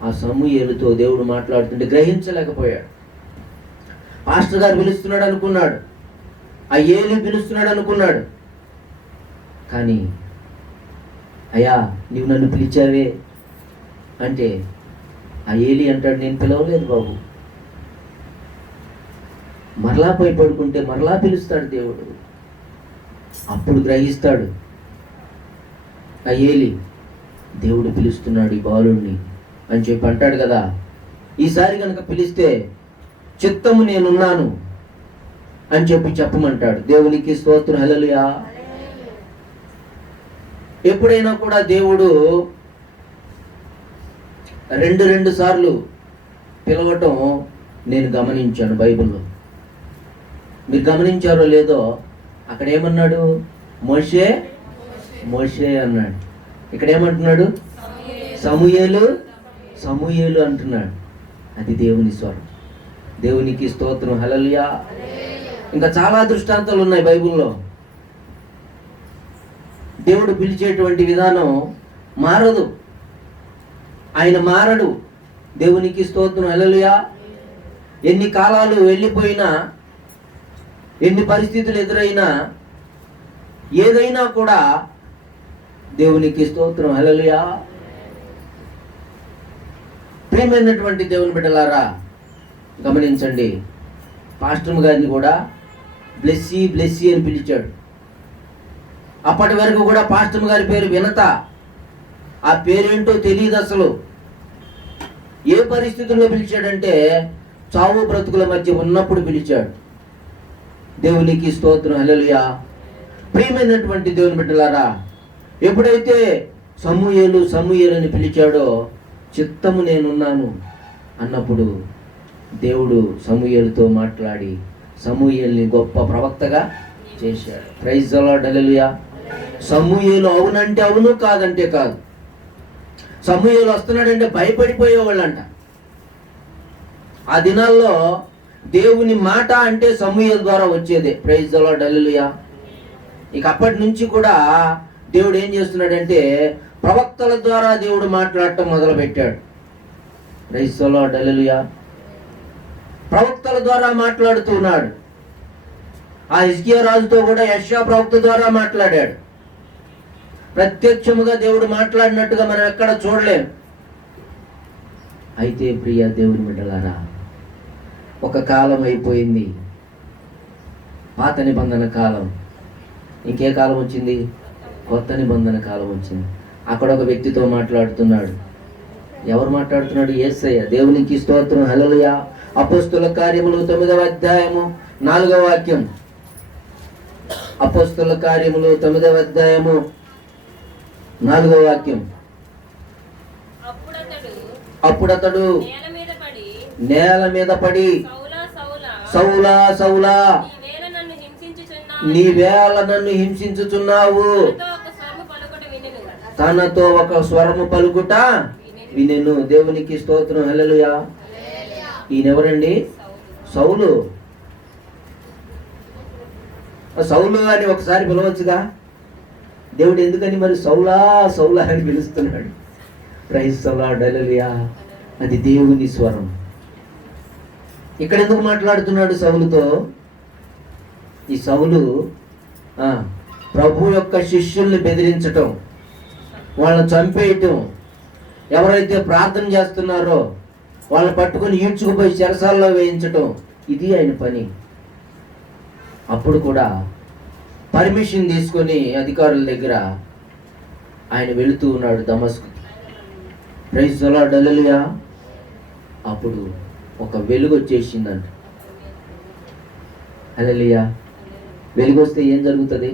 ఆ సమూయేలుతో దేవుడు మాట్లాడుతుంటే గ్రహించలేకపోయాడు. పాస్టర్ గారు పిలుస్తున్నాడు అనుకున్నాడు, ఆ ఏలి పిలుస్తున్నాడు అనుకున్నాడు. కానీ అయ్యా నీవు నన్ను పిలిచావే అంటే ఆ ఏలి అంటాడు, నేను పిలవలేదు బాబు. మరలా పోయి పడుకుంటే మరలా పిలుస్తాడు దేవుడు. అప్పుడు గ్రహిస్తాడు ఆ ఏలి, దేవుడు పిలుస్తున్నాడు ఈ బాలుడిని అని చెప్పి అంటాడు కదా. ఈసారి కనుక పిలిస్తే చిత్తము నేనున్నాను అని చెప్పమంటాడు. దేవునికి స్తోత్రం, హల్లెలూయా. ఎప్పుడైనా కూడా దేవుడు రెండు సార్లు పిలవటం నేను గమనించాను బైబిల్లో. మీరు గమనించారో లేదో, అక్కడ ఏమన్నాడు? మోషే మోషే అన్నాడు. ఇక్కడ ఏమంటున్నాడు? సమూయేలు సమూయేలు అంటున్నాడు. అది దేవుని స్వరం. దేవునికి స్తోత్రం, హల్లెలూయా. ఇంకా చాలా దృష్టాంతాలు ఉన్నాయి బైబిల్లో. దేవుడు పిలిచేటువంటి విధానం మారదు, ఆయన మారడు. దేవునికి స్తోత్రం, హల్లెలూయా. ఎన్ని కాలాలు వెళ్ళిపోయినా, ఎన్ని పరిస్థితులు ఎదురైనా, ఏదైనా కూడా దేవునికి స్తోత్రం, హల్లెలూయా. ప్రియమైనటువంటి దేవుని బిడ్డలారా, గమనించండి. పాస్టర్ గారిని కూడా బ్లెస్సీ అని పిలిచాడు. అప్పటి వరకు కూడా పాస్టర్ గారి పేరు వినత. ఆ పేరేంటో తెలియదు అసలు. ఏ పరిస్థితుల్లో పిలిచాడంటే చావు బ్రతుకుల మధ్య ఉన్నప్పుడు పిలిచాడు. దేవునికి స్తోత్రం, హల్లెలూయా. ప్రియమైనటువంటి దేవుని బిడ్డలారా, ఎప్పుడైతే సమూయేలు అని పిలిచాడో, చిత్తము నేనున్నాను అన్నప్పుడు దేవుడు సమూయేలుతో మాట్లాడి సమూయేలుని గొప్ప ప్రవక్తగా చేశాడు. ప్రైజ్ ది లార్డ్, హల్లెలూయా. సమూయేలు అవునంటే అవును, కాదంటే కాదు. సమూయేలు వస్తున్నాడంటే భయపడిపోయేవాళ్ళంట. ఆ దినాల్లో దేవుని మాట అంటే సమూయేలు ద్వారా వచ్చేదే. ప్రైజ్ ది లార్డ్, హల్లెలూయా. ఇక అప్పటి నుంచి కూడా దేవుడు ఏం చేస్తున్నాడంటే ప్రవక్తల ద్వారా దేవుడు మాట్లాడటం మొదలు పెట్టాడు. ప్రైజ్ ది లార్డ్, హల్లెలూయా. ప్రవక్తల ద్వారా మాట్లాడుతున్నాడు. ఆ హిజ్కియా రాజుతో కూడా యెషయా ప్రవక్త ద్వారా మాట్లాడాడు. ప్రత్యక్షముగా దేవుడు మాట్లాడినట్టుగా మనం ఎక్కడ చూడలేం. అయితే ప్రియ దేవుని బిడ్డలారా, ఒక కాలం అయిపోయింది, పాత నిబంధన కాలం. ఇంకే కాలం వచ్చింది? కొత్త నిబంధన కాలం వచ్చింది. అక్కడ ఒక వ్యక్తితో మాట్లాడుతున్నాడు. ఎవరు మాట్లాడుతున్నాడు? యేసయ్య. దేవునికి స్తోత్రం, హల్లెలూయా. అపోస్తుల కార్యములు 9వ అధ్యాయము 4వ వాక్యం. అపోస్తుల కార్యములు 9వ అధ్యాయము 4వ వాక్యం. అప్పుడతడు నేల మీద పడి సౌలా సౌలా నీవేళ నన్ను హింసించుచున్నావు, తనతో ఒక స్వరము పలుకుట వినెను. దేవునికి స్తోత్రం, హల్లెలూయా. ఈయనెవరండి? సౌలు. సౌలు అని ఒకసారి పిలవచ్చుగా. దేవుడు ఎందుకని మరి సౌలా సౌలా అని పిలుస్తున్నాడు? ప్రైజ్ ది లార్డ్, హల్లెలూయా. అది దేవుని స్వరం. ఇక్కడ ఎందుకు మాట్లాడుతున్నాడు సౌలుతో? ఈ సౌలు ప్రభు యొక్క శిష్యుల్ని బెదిరించటం, వాళ్ళని చంపేయటం, ఎవరైతే ప్రార్థన చేస్తున్నారో వాళ్ళని పట్టుకొని ఈడ్చుకుపోయి చెరసాల్లో వేయించటం, ఇది ఆయన పని. అప్పుడు కూడా పర్మిషన్ తీసుకొని అధికారుల దగ్గర ఆయన వెళుతూ ఉన్నాడు దమస్కు. ప్రైజ్ ది లార్డ్, హల్లెలూయా. అప్పుడు ఒక వెలుగు వచ్చేసిందంట. హల్లెలూయా. వెలుగు వస్తే ఏం జరుగుతుంది?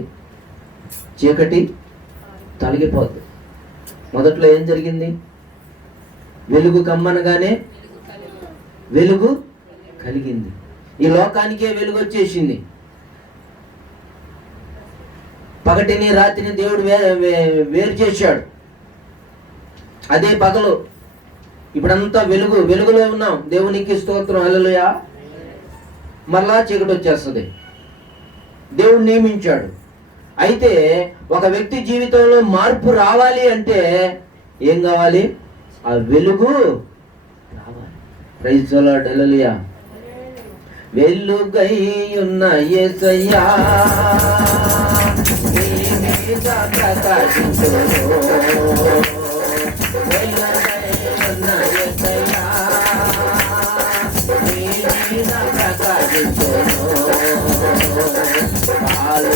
చీకటి తొలగిపోతుంది. మొదట్లో ఏం జరిగింది? వెలుగు కమ్మనగానే వెలుగు కలిగింది. ఈ లోకానికే వెలుగు వచ్చేసింది. పగటిని రాత్రిని దేవుడు వేరు చేశాడు. అదే పగలు. ఇప్పుడంతా వెలుగులో ఉన్నాం. దేవునికి స్తోత్రం, హల్లెలూయా. మళ్ళా చీకటి వచ్చేస్తుంది. దేవుడు నియమించాడు. అయితే ఒక వ్యక్తి జీవితంలో మార్పు రావాలి అంటే ఏం కావాలి? ఆ వెలుగు రావాలి. ప్రైజ్ ది లార్డ్, హల్లెలూయా. వెలుగై ఉన్న యేసయ్యా నీ మీద ప్రకాశించును. వెలుగై ఉన్న యేసయ్యా నీ మీద ప్రకాశించును. పాలు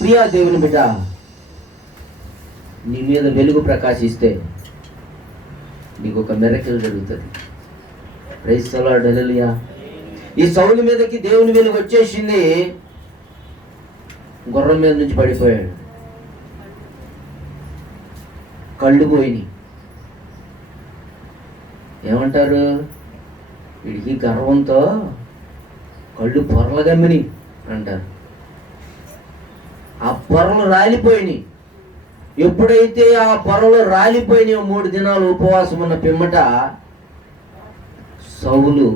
ప్రియా దేవుని బిడ్డ, నీ మీద వెలుగు ప్రకాశిస్తే నీకు ఒక మిరకిల్ జరుగుతుంది. ప్రైజ్ ది లార్డ్, హల్లెలూయా. ఈ సౌలు మీదకి దేవుని వెలుగు వచ్చేసింది. గుర్రం మీద నుంచి పడిపోయాడు. కళ్ళు పోయినాయి. ఏమంటారు? వీడికి గర్వంతో కళ్ళు పొరలగమ్మిని అంటారు. ఆ పొరలు రాలిపోయినాయి. ఎప్పుడైతే ఆ పొరలు రాలిపోయినాయో 3 దినాలు ఉపవాసం ఉన్న పిమ్మట సౌలు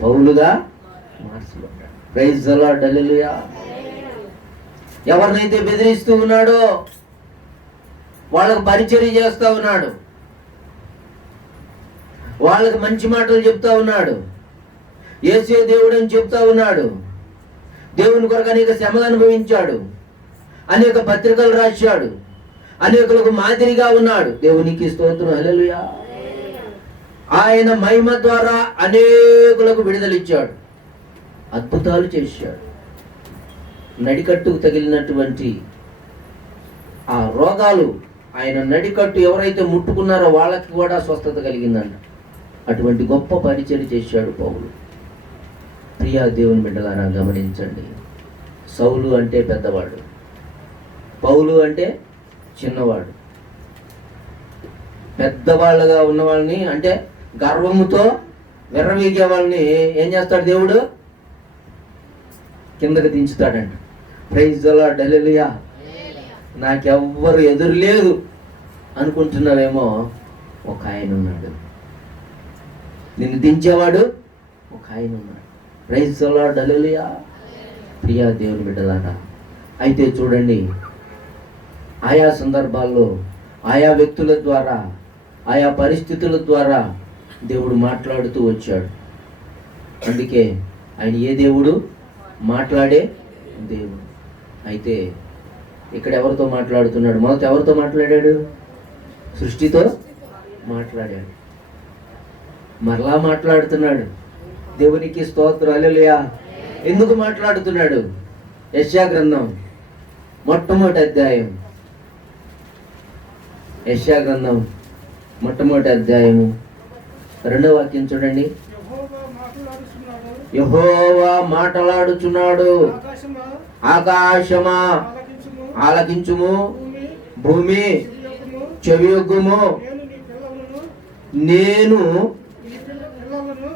పౌలుగా మార్చబడ్డాడు. ప్రైజ్ ది లార్డ్, హల్లెలూయా. ఎవరినైతే బెదిరిస్తూ ఉన్నాడో వాళ్ళకు పరిచర్య చేస్తా ఉన్నాడు. వాళ్ళకి మంచి మాటలు చెప్తా ఉన్నాడు. యేసే దేవుడు అని చెప్తా ఉన్నాడు. దేవుని కొరకు అనేక శ్రమలు అనుభవించాడు. అనేక పత్రికలు రాశాడు. అనేకులకు మాదిరిగా ఉన్నాడు. దేవునికి స్తోత్రం, హల్లెలూయా. ఆయన మహిమ ద్వారా అనేకులకు విడుదలిచ్చాడు. అద్భుతాలు చేశాడు. నడికట్టుకు తగిలినటువంటి ఆ రోగాలు, ఆయన నడికట్టు ఎవరైతే ముట్టుకున్నారో వాళ్ళకి కూడా స్వస్థత కలిగిందంట. అటువంటి గొప్ప పరిచర్య చేశాడు పౌలు. ప్రియా దేవుని బిడ్డలారా, గమనించండి. సౌలు అంటే పెద్దవాడు, పౌలు అంటే చిన్నవాడు. పెద్దవాళ్ళుగా ఉన్న వాళ్ళని, అంటే గర్వముతో విర్రవీగే వాళ్ళని ఏం చేస్తాడు? దేవుడు కిందకి దించుతాడంట. ప్రైజ్ ది లార్డ్, హల్లెలూయా. నాకెవ్వరు ఎదురు లేదు అనుకుంటున్నావేమో, ఒక ఆయన ఉన్నాడు. నిన్ను దించేవాడు ఒక ఆయన ఉన్నాడు. ప్రైజ్ ది లార్డ్, హల్లెలూయా. ప్రియా దేవుని బిడ్డలారా, అయితే చూడండి, ఆయా సందర్భాల్లో ఆయా వ్యక్తుల ద్వారా ఆయా పరిస్థితుల ద్వారా దేవుడు మాట్లాడుతూ వచ్చాడు. అందుకే ఆయన ఏ దేవుడు? మాట్లాడే దేవుడు. అయితే ఇక్కడ ఎవరితో మాట్లాడుతున్నాడు? మొదట ఎవరితో మాట్లాడాడు? సృష్టితో మాట్లాడాడు. మరలా మాట్లాడుతున్నాడు. దేవునికి స్తోత్రం, హల్లెలూయా. ఎందుకు మాట్లాడుతున్నాడు? యెషయా గ్రంథం మొట్టమొదటి అధ్యాయం, యెషయా గ్రంథం మొట్టమొదటి అధ్యాయము 2వ వాక్యం చూడండి. యెహోవా మాట్లాడుచున్నాడు. ఆకాశమా ఆలకించుము, భూమి చెవియొగ్గుము. నేను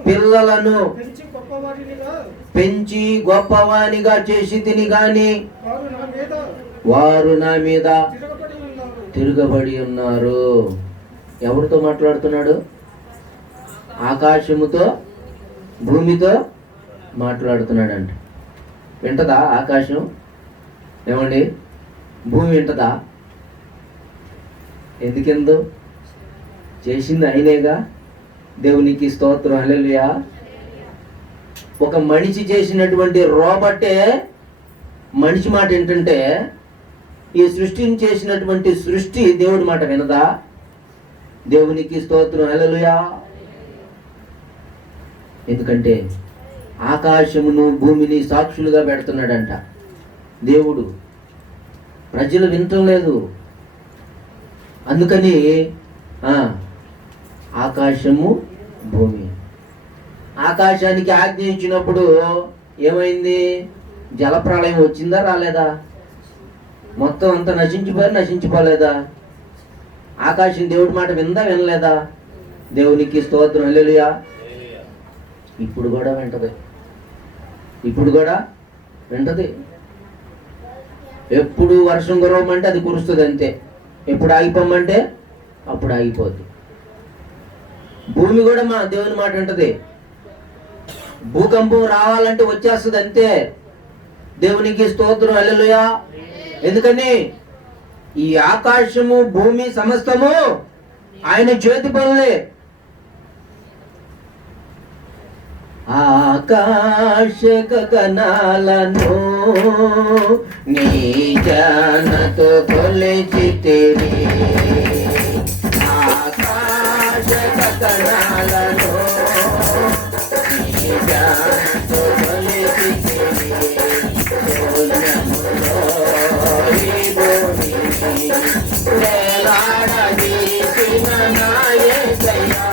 పిల్లలను పెంచి గొప్పవానిగా చేసి తిని గాని వారు నా మీద తిరగబడి ఉన్నారు. ఎవరితో మాట్లాడుతున్నాడు? ఆకాశముతో భూమితో మాట్లాడుతున్నాడంట. వింటదా ఆకాశం? ఏమండి, భూమి వింటదా? ఎందుకెందు? చేసింది అయినేగా. దేవునికి స్తోత్రం, హల్లెలూయా. ఒక మనిషి చేసినటువంటి రోబట్టే మనిషి మాట ఏంటంటే, ఈ సృష్టిని చేసినటువంటి సృష్టి దేవుడి మాట వినదా? దేవునికి స్తోత్రం, హల్లెలూయా. ఎందుకంటే ఆకాశమును భూమిని సాక్షులుగా పెడుతున్నాడంట దేవుడు. ప్రజలు వినటం లేదు. అందుకని ఆకాశము భూమి, ఆకాశానికి ఆజ్ఞ ఇచ్చినప్పుడు ఏమైంది? జలప్రళయం వచ్చిందా రాలేదా? మొత్తం అంతా నశించిపోలేదా? ఆకాశం దేవుడి మాట విందా వినలేదా? దేవునికి స్తోత్రం, హల్లెలూయా. ఇప్పుడు కూడా వింటది. ఎప్పుడు వర్షం కురవమంటే అది కురుస్తుంది అంతే. ఎప్పుడు ఆగిపోమంటే అప్పుడు ఆగిపోద్ది. భూమి కూడా మా దేవుని మాట వింటది. భూకంపం రావాలంటే వచ్చేస్తుంది అంతే. దేవునికి స్తోత్రం, హల్లెలూయా. ఎందుకని ఈ ఆకాశము భూమి సమస్తము ఆయన చేతి పనులే. ఆకాశ గగనాలను నీ జ్ఞానతో కొలిచితివి, ఆకాశ గగనాలను నీ జ్ఞానతో కొలిచితివి, శూన్యములో ఈ భూమిని వేలాడదీసిన నా యేసయ్యా,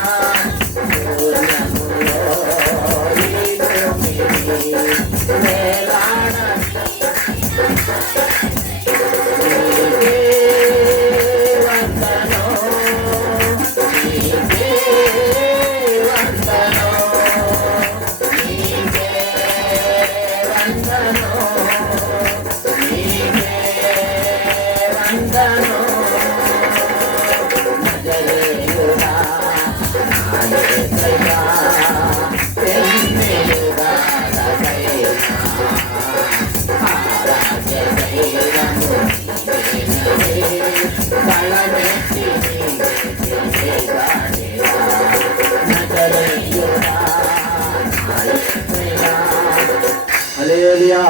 హల్లెలూయా.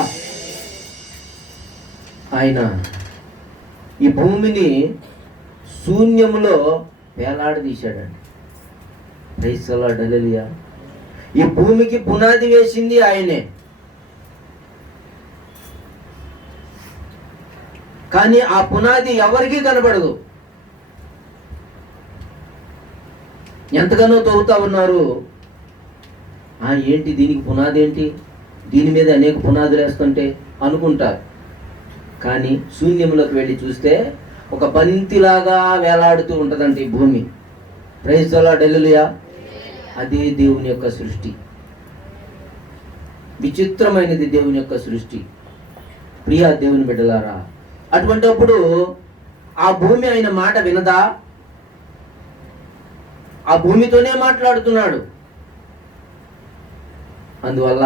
ఆయన ఈ భూమిని శూన్యములో వేలాడదీశాడండి. ప్రైజ్ ది లార్డ్, హల్లెలూయా. ఈ భూమికి పునాది వేసింది ఆయనే. కానీ ఆ పునాది ఎవరికీ కనబడదు. ఎంతగానో తవ్వుతా ఉన్నారు. ఏంటి దీనికి పునాది ఏంటి, దీని మీద అనేక పునాదులు వేస్తుంటే అనుకుంటారు. కానీ శూన్యంలోకి వెళ్ళి చూస్తే ఒక బంతిలాగా వేలాడుతూ ఉంటుందంట ఈ భూమి. ప్రైజ్ ది లార్డ్, హల్లెలూయా. అదే దేవుని యొక్క సృష్టి. విచిత్రమైనది దేవుని యొక్క సృష్టి. ప్రియా దేవుని బిడ్డలారా, అటువంటిప్పుడు ఆ భూమి ఆయన మాట వినదా? ఆ భూమితోనే మాట్లాడుతున్నాడు. అందువల్ల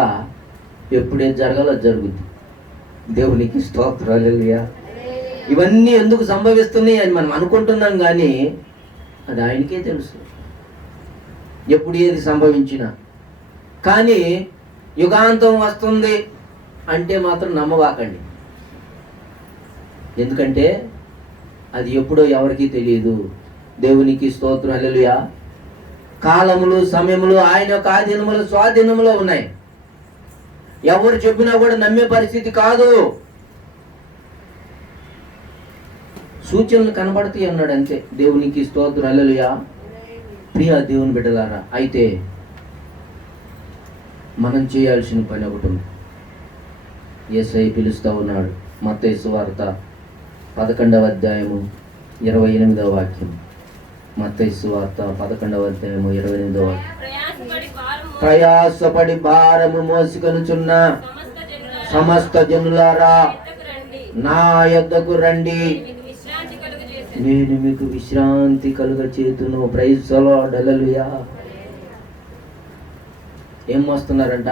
ఎప్పుడేం జరగాలో జరుగుద్ది. దేవునికి స్తోత్రం, హల్లెలూయా. ఇవన్నీ ఎందుకు సంభవిస్తున్నాయి అని మనం అనుకుంటున్నాం, కానీ అది ఆయనకే తెలుసు ఎప్పుడు ఏది సంభవించినా. కానీ యుగాంతం వస్తుంది అంటే మాత్రం నమ్మవాకండి. ఎందుకంటే అది ఎప్పుడో ఎవరికీ తెలియదు. దేవునికి స్తోత్రం, హల్లెలూయా. కాలములు సమయములు ఆయన యొక్క ఆధీనములు స్వాధీనములో ఉన్నాయి. ఎవరు చెప్పినా కూడా నమ్మే పరిస్థితి కాదు. సూచనలు కనబడతాయి అన్నాడు అంతే. దేవునికి స్తోత్రం, హల్లెలూయా. ప్రియ దేవుని బిడ్డలారా, అయితే మనం చేయాల్సిన పని ఒకటి ఉంది. యేసయ్య పిలుస్తూ ఉన్నాడు. మత్తయి సువార్త 11వ అధ్యాయము 28వ వాక్యం. మత్తయి సువార్త 11వ అధ్యాయము 28వ వాక్యం. ప్రయాసపడి భారము మోసుకొనుచున్న సమస్త జనులారా నా యొద్దకు రండి, నేను మీకు విశ్రాంతి కలుగ చేతును. ప్రైజ్ ది లార్డ్, హల్లెలూయా. ఏం మోస్తున్నారంట?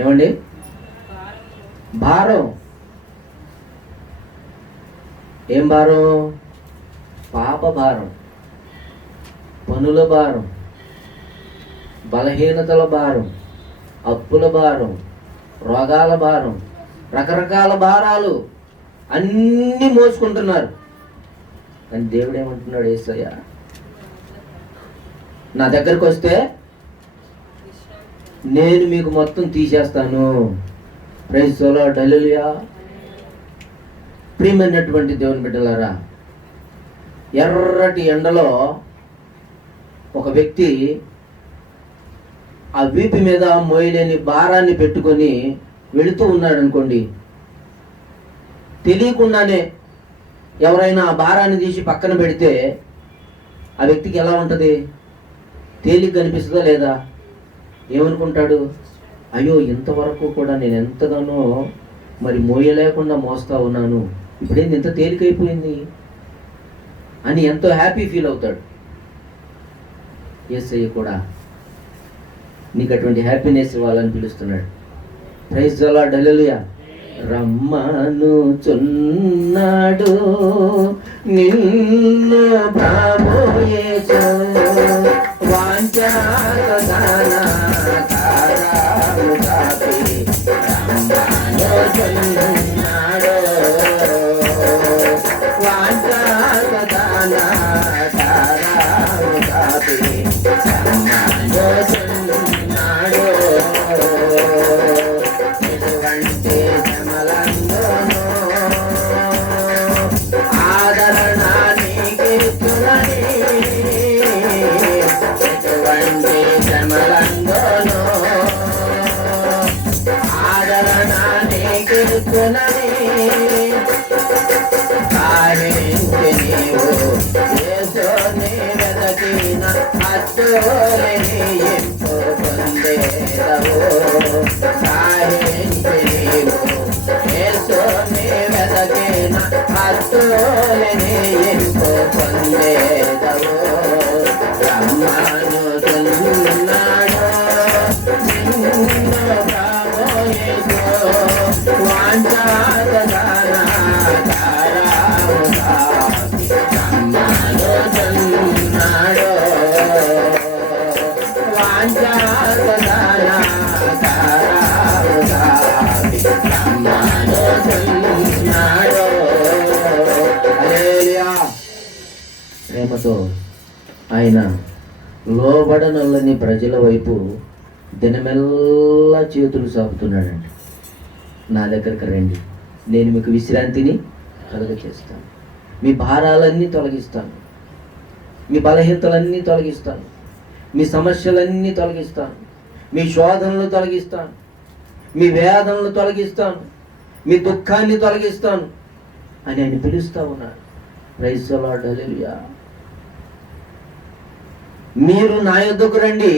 ఏమండి? భారం. ఏం భారం? పాప భారం, పనుల భారం, బలహీనతల భారం, అప్పుల భారం, రోగాల భారం, రకరకాల భారాలు అన్నీ మోసుకుంటున్నారు. కానీ దేవుడు ఏమంటున్నాడు? యేసయ్య నా దగ్గరకు వస్తే నేను మీకు మొత్తం తీసేస్తాను. ప్రైజ్ ది లార్డ్, హల్లెలూయా. ప్రియమైనటువంటి దేవుని బిడ్డలారా, ఎర్రటి ఎండలో ఒక వ్యక్తి ఆ వీపు మీద మోయలేని భారాన్ని పెట్టుకొని వెళుతూ ఉన్నాడు అనుకోండి. తెలియకుండానే ఎవరైనా ఆ భారాన్ని తీసి పక్కన పెడితే ఆ వ్యక్తికి ఎలా ఉంటుంది? తేలిక కనిపిస్తుందా లేదా? ఏమనుకుంటాడు? అయ్యో, ఇంతవరకు కూడా నేను ఎంతగానో మరి మోయలేకుండా మోస్తా ఉన్నాను, ఇప్పుడేంది ఇంత తేలికైపోయింది అని ఎంతో హ్యాపీ ఫీల్ అవుతాడు. యేసయ్య కూడా నీకు అటువంటి హ్యాపీనెస్ ఇవ్వాలని పిలుస్తున్నాడు. ప్రైజ్ ది లార్డ్, హల్లెలూయా. రమ్మనుచున్నాడు నిన్ను ప్రభు యేసు, వాంఛాకదాన తారాము కాపి రమ్మనుచున్నాడు, వాంఛాకదాన తారాము కాపి రమ్మనుచున్నాడు. ఎటువంటి శ్రమలందును ఆదరణ నీకిస్తున్నది, ఎటువంటి శ్రమలందును ఆదరణ నీకిస్తున్నది. కాహించి నీవు యేసుని వెదకిన అద్దులని ఇంపు పొందేదవు. కాహించి నీవు యేసుని వెదకిన అద్దులని ఇంపు పొందేదవు. రమ్మనుచున్నాడు నిన్ను ప్రభు యేసు, వాంఛాకదాన తారాము కాపి రమ్మనుచున్నాడు, వాంఛాకదాన తారాము కాపి రమ్మనుచున్నాడు. హల్లెలూయా. ప్రేమతో ఆయన లోబడనల్లని ప్రజల వైపు దినమెల్లా చేతులు సాపుతున్నాడండి. నా దగ్గరకు రండి, నేను మీకు విశ్రాంతిని కలుగచేస్తాను, మీ భారాలన్నీ తొలగిస్తాను, మీ బలహీనతలన్నీ తొలగిస్తాను, మీ సమస్యలన్నీ తొలగిస్తాను, మీ శోధనలు తొలగిస్తాను, మీ వేదనలు తొలగిస్తాను, మీ దుఃఖాన్ని తొలగిస్తాను అని ఆయన పిలుస్తూ ఉన్నాడు. ప్రైజ్ ది లార్డ్, హల్లెలూయా. మీరు నా యొద్దకు రండి,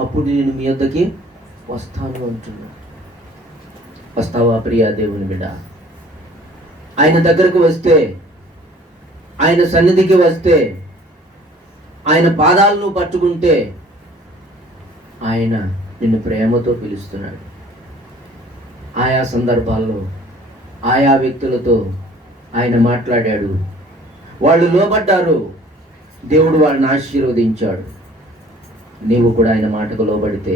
అప్పుడు నేను మీ యొద్దకి వస్తాను అంటున్నాను. వస్తావా ప్రియా దేవుని బిడ్డ? ఆయన దగ్గరకు వస్తే, ఆయన సన్నిధికి వస్తే, ఆయన పాదాలను పట్టుకుంటే ఆయన నిన్ను ప్రేమతో పిలుస్తున్నాడు. ఆయా సందర్భాల్లో ఆయా వ్యక్తులతో ఆయన మాట్లాడాడు, వాళ్ళు లోబడ్డారు, దేవుడు వాళ్ళని ఆశీర్వదించాడు. నీవు కూడా ఆయన మాటకు లోబడితే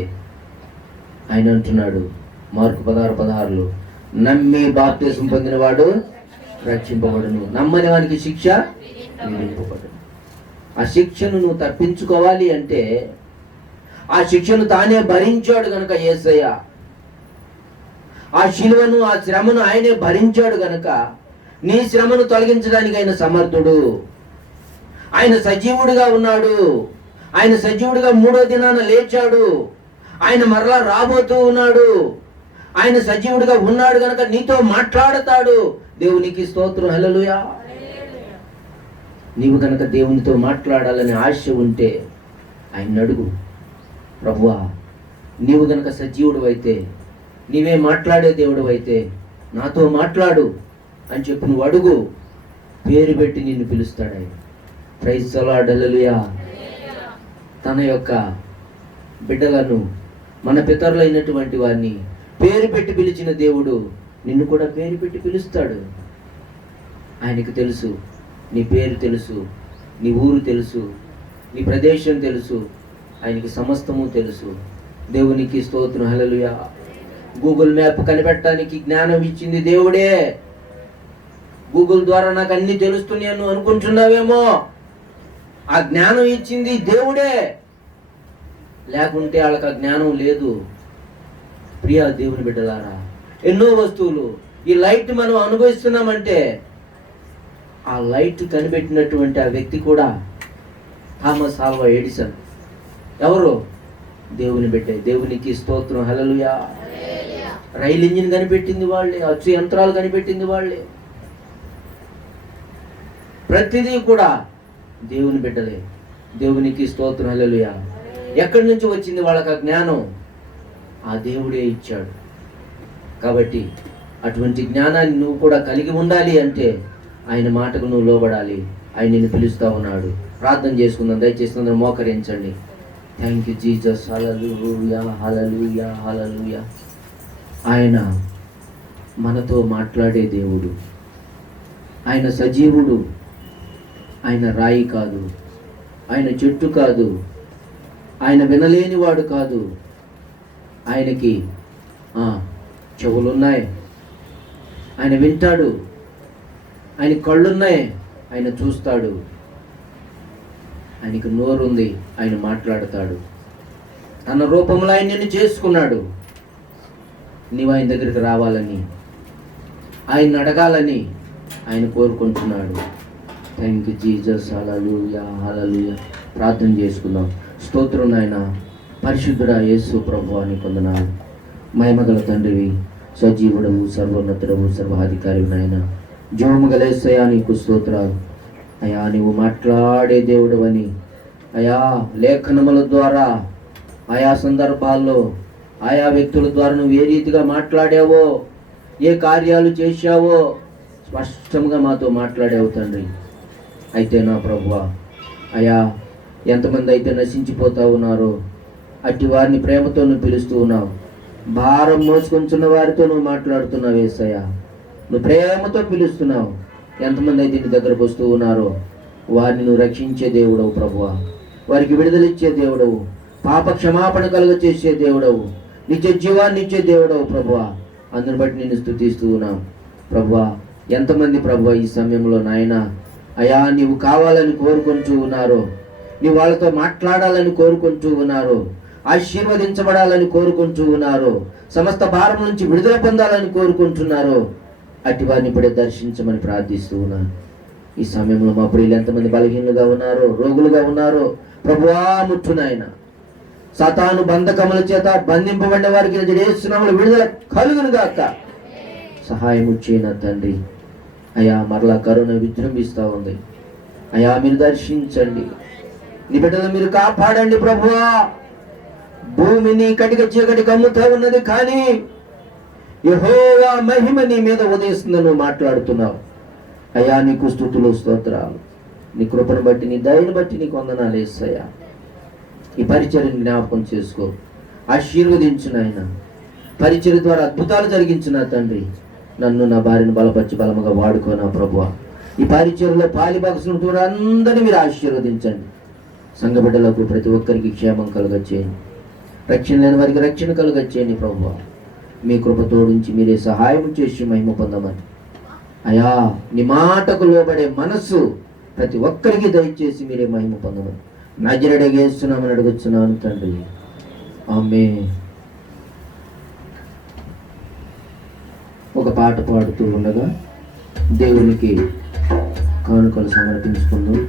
ఆయన అంటున్నాడు మార్కు 16:16, నమ్మి బాప్తిసం పొందినవాడు రక్షింపబడును, నమ్మని వానికి శిక్ష విధింపబడును. ఆ శిక్షను నువ్వు తప్పించుకోవాలి అంటే ఆ శిక్షను తానే భరించాడు గనక యేసయ్య, ఆ శిలువను ఆ శ్రమను ఆయనే భరించాడు గనక నీ శ్రమను తొలగించడానికి ఆయన సమర్థుడు. ఆయన సజీవుడిగా ఉన్నాడు, ఆయన సజీవుడిగా 3వ దినాన లేచాడు, ఆయన మరలా రాబోతూ ఉన్నాడు, ఆయన సజీవుడిగా ఉన్నాడు గనక నీతో మాట్లాడతాడు. దేవునికి స్తోత్రం, హల్లెలూయా. నీవు గనక దేవునితో మాట్లాడాలని ఆశ ఉంటే ఆయన అడుగు, ప్రభువా నీవు గనక సజీవుడు అయితే, నీవే మాట్లాడే దేవుడు అయితే నాతో మాట్లాడు అని చెప్పి నువ్వు అడుగు. పేరు పెట్టి నిన్ను పిలుస్తాడు ఆయన. ప్రైజ్ ది లార్డ్, హల్లెలూయా. తన యొక్క బిడ్డలను, మన పితరులైనటువంటి వారిని పేరు పెట్టి పిలిచిన దేవుడు నిన్ను కూడా పేరు పెట్టి పిలుస్తాడు. ఆయనకు తెలుసు, నీ పేరు తెలుసు, నీ ఊరు తెలుసు, నీ ప్రదేశం తెలుసు, ఆయనకి సమస్తము తెలుసు. దేవునికి స్తోత్రం, హల్లెలూయా. గూగుల్ మ్యాప్ కనిపెట్టడానికి జ్ఞానం ఇచ్చింది దేవుడే. గూగుల్ ద్వారా నాకు అన్ని తెలుస్తున్నాయి అనుకుంటున్నావేమో, ఆ జ్ఞానం ఇచ్చింది దేవుడే. లేకుంటే వాళ్ళకి ఆ జ్ఞానం లేదు. ప్రియా దేవుని బిడ్డలారా, ఎన్నో వస్తువులు, ఈ లైట్ మనం అనుభవిస్తున్నామంటే ఆ లైట్ కనిపెట్టినటువంటి ఆ వ్యక్తి కూడా థామస్ ఆల్వా ఎడిసన్. ఎవరు? దేవుని బిడ్డే. దేవునికి స్తోత్రం, హల్లెలూయా. రైలు ఇంజిన్ కనిపెట్టింది వాళ్ళే, అచ్చు యంత్రాలు కనిపెట్టింది వాళ్ళే. ప్రతిదీ కూడా దేవుని బిడ్డలే. దేవునికి స్తోత్రం, హల్లెలూయా. ఎక్కడి నుంచి వచ్చింది వాళ్ళకి ఆ జ్ఞానం? ఆ దేవుడే ఇచ్చాడు. కాబట్టి అటువంటి జ్ఞానాన్ని నువ్వు కూడా కలిగి ఉండాలి అంటే ఆయన మాటకు నువ్వు లోబడాలి. ఆయన నిన్ను పిలుస్తూ ఉన్నాడు. ప్రార్థన చేసుకుందాం. దయచేసి అందరూ మోకరించండి. Thank you Jesus. Hallelujah, hallelujah, hallelujah. ఆయన మనతో మాట్లాడే దేవుడు. ఆయన సజీవుడు. ఆయన రాయి కాదు, ఆయన చెట్టు కాదు, ఆయన వినలేనివాడు కాదు. ఆయనకి చెవులున్నాయి, ఆయన వింటాడు. ఆయన కళ్ళున్నాయి, ఆయన చూస్తాడు. ఆయనకి నోరుంది, ఆయన మాట్లాడతాడు. తన రూపంలో ఆయన నిన్ను చేసుకున్నాడు. నీవు ఆయన దగ్గరికి రావాలని, ఆయన అడగాలని ఆయన కోరుకుంటున్నాడు. Thank you Jesus. Hallelujah, hallelujah. ప్రార్థన చేసుకుందాం. స్తోత్రం నాయన. పరిశుద్ధుడా యేసు ప్రభువా, నీకు వందనాలు. మహిమగల తండ్రివి, సజీవుడవు, సర్వోన్నతుడవు, సర్వాధికారి నాయన. జీవము గల యేసయ్యా, నీకు స్తోత్రాలు. అయా, నీవు మాట్లాడే దేవుడవని అయా లేఖనముల ద్వారా ఆయా సందర్భాల్లో ఆయా వ్యక్తుల ద్వారా నువ్వు ఏ రీతిగా మాట్లాడావో, ఏ కార్యాలు చేశావో స్పష్టంగా మాతో మాట్లాడావు తండ్రి. అయితే నా ప్రభువా, అయా ఎంతమంది అయితే నశించిపోతా ఉన్నారో అట్టి వారిని ప్రేమతో నువ్వు పిలుస్తూ ఉన్నావు. భారం మోసుకొంచున్న వారితో నువ్వు మాట్లాడుతున్నావు యేసయ్యా. నువ్వు ప్రేమతో పిలుస్తున్నావు. ఎంతమంది అయితే నీ దగ్గరకు వస్తూ ఉన్నారో వారిని నువ్వు రక్షించే దేవుడవు ప్రభువా. వారికి విడుదలిచ్చే దేవుడవు, పాప క్షమాపణ కలుగ చేసే దేవుడవు, నిత్య జీవాన్ని ఇచ్చే దేవుడవు ప్రభువా. అందుని బట్టి నిన్ను స్తుతిస్తూ ఉన్నాం ప్రభువా. ఎంతమంది ప్రభువా ఈ సమయంలో నాయన అయా నీవు కావాలని కోరుకుంటూ ఉన్నారో, నీ వాళ్ళతో మాట్లాడాలని కోరుకుంటూ ఉన్నారు, ఆశీర్వదించబడాలని కోరుకుంటూ ఉన్నారు, సమస్త భారం నుంచి విడుదల పొందాలని కోరుకుంటున్నారు, అట్టి వారిని ఇప్పుడే దర్శించమని ప్రార్థిస్తూ ఉన్నాను. ఈ సమయంలో మా ప్రియులు ఎంతమంది బలహీనులుగా ఉన్నారో, రోగులుగా ఉన్నారో ప్రభువా, ముట్టు నాయన. సాతాను బంధకముల చేత బంధింపబడిన వారికి యేసునామములో విడుదల కలుగును గాక. సహాయం చేయన తండ్రి. అయా మరలా కరోనా విజృంభిస్తూ ఉంది. అయా మీరు దర్శించండి, నీ బిడ్డలు మీరు కాపాడండి ప్రభువా. భూమిని కటిక చీకటి కమ్ముతూ ఉన్నది, కానీ యెహోవా మహిమ నీ మీద ఉదయిస్తుందని నువ్వు మాట్లాడుతున్నావు. అయ్యా నీకు స్తుతులు, స్తోత్రాలు. నీ కృపను బట్టి, నీ దయను బట్టి నీకు వందనాలు యేసయ్యా. ఈ పరిచర్యను జ్ఞాపకం చేసుకో, ఆశీర్వదించు నాయన. పరిచర్య ద్వారా అద్భుతాలు జరిగించిన తండ్రి, నన్ను నా భార్యను బలపరిచి బలముగా వాడుకోనా ప్రభువా. ఈ పరిచర్యలో పాలిభాగస్సులు అందరినీ మీరు ఆశీర్వదించండి. సంఘ బిడ్డలకు ప్రతి ఒక్కరికి క్షేమం కలుగచ్చేయండి. రక్షణ లేని వారికి రక్షణ కలుగచ్చేయండి ప్రభువా. మీ కృప తోడించి మీరే సహాయం చేసి మహిమ పొందమని అయా నీ మాటకు లోబడే మనస్సు ప్రతి ఒక్కరికి దయచేసి మీరే మహిమ పొందమని నజరేయుడైన యేసు నామమున అడుగుచున్నాను తండ్రి, ఆమేన్. ఒక పాట పాడుతూ ఉండగా దేవునికి కానుకలు సమర్పించుకుందాం.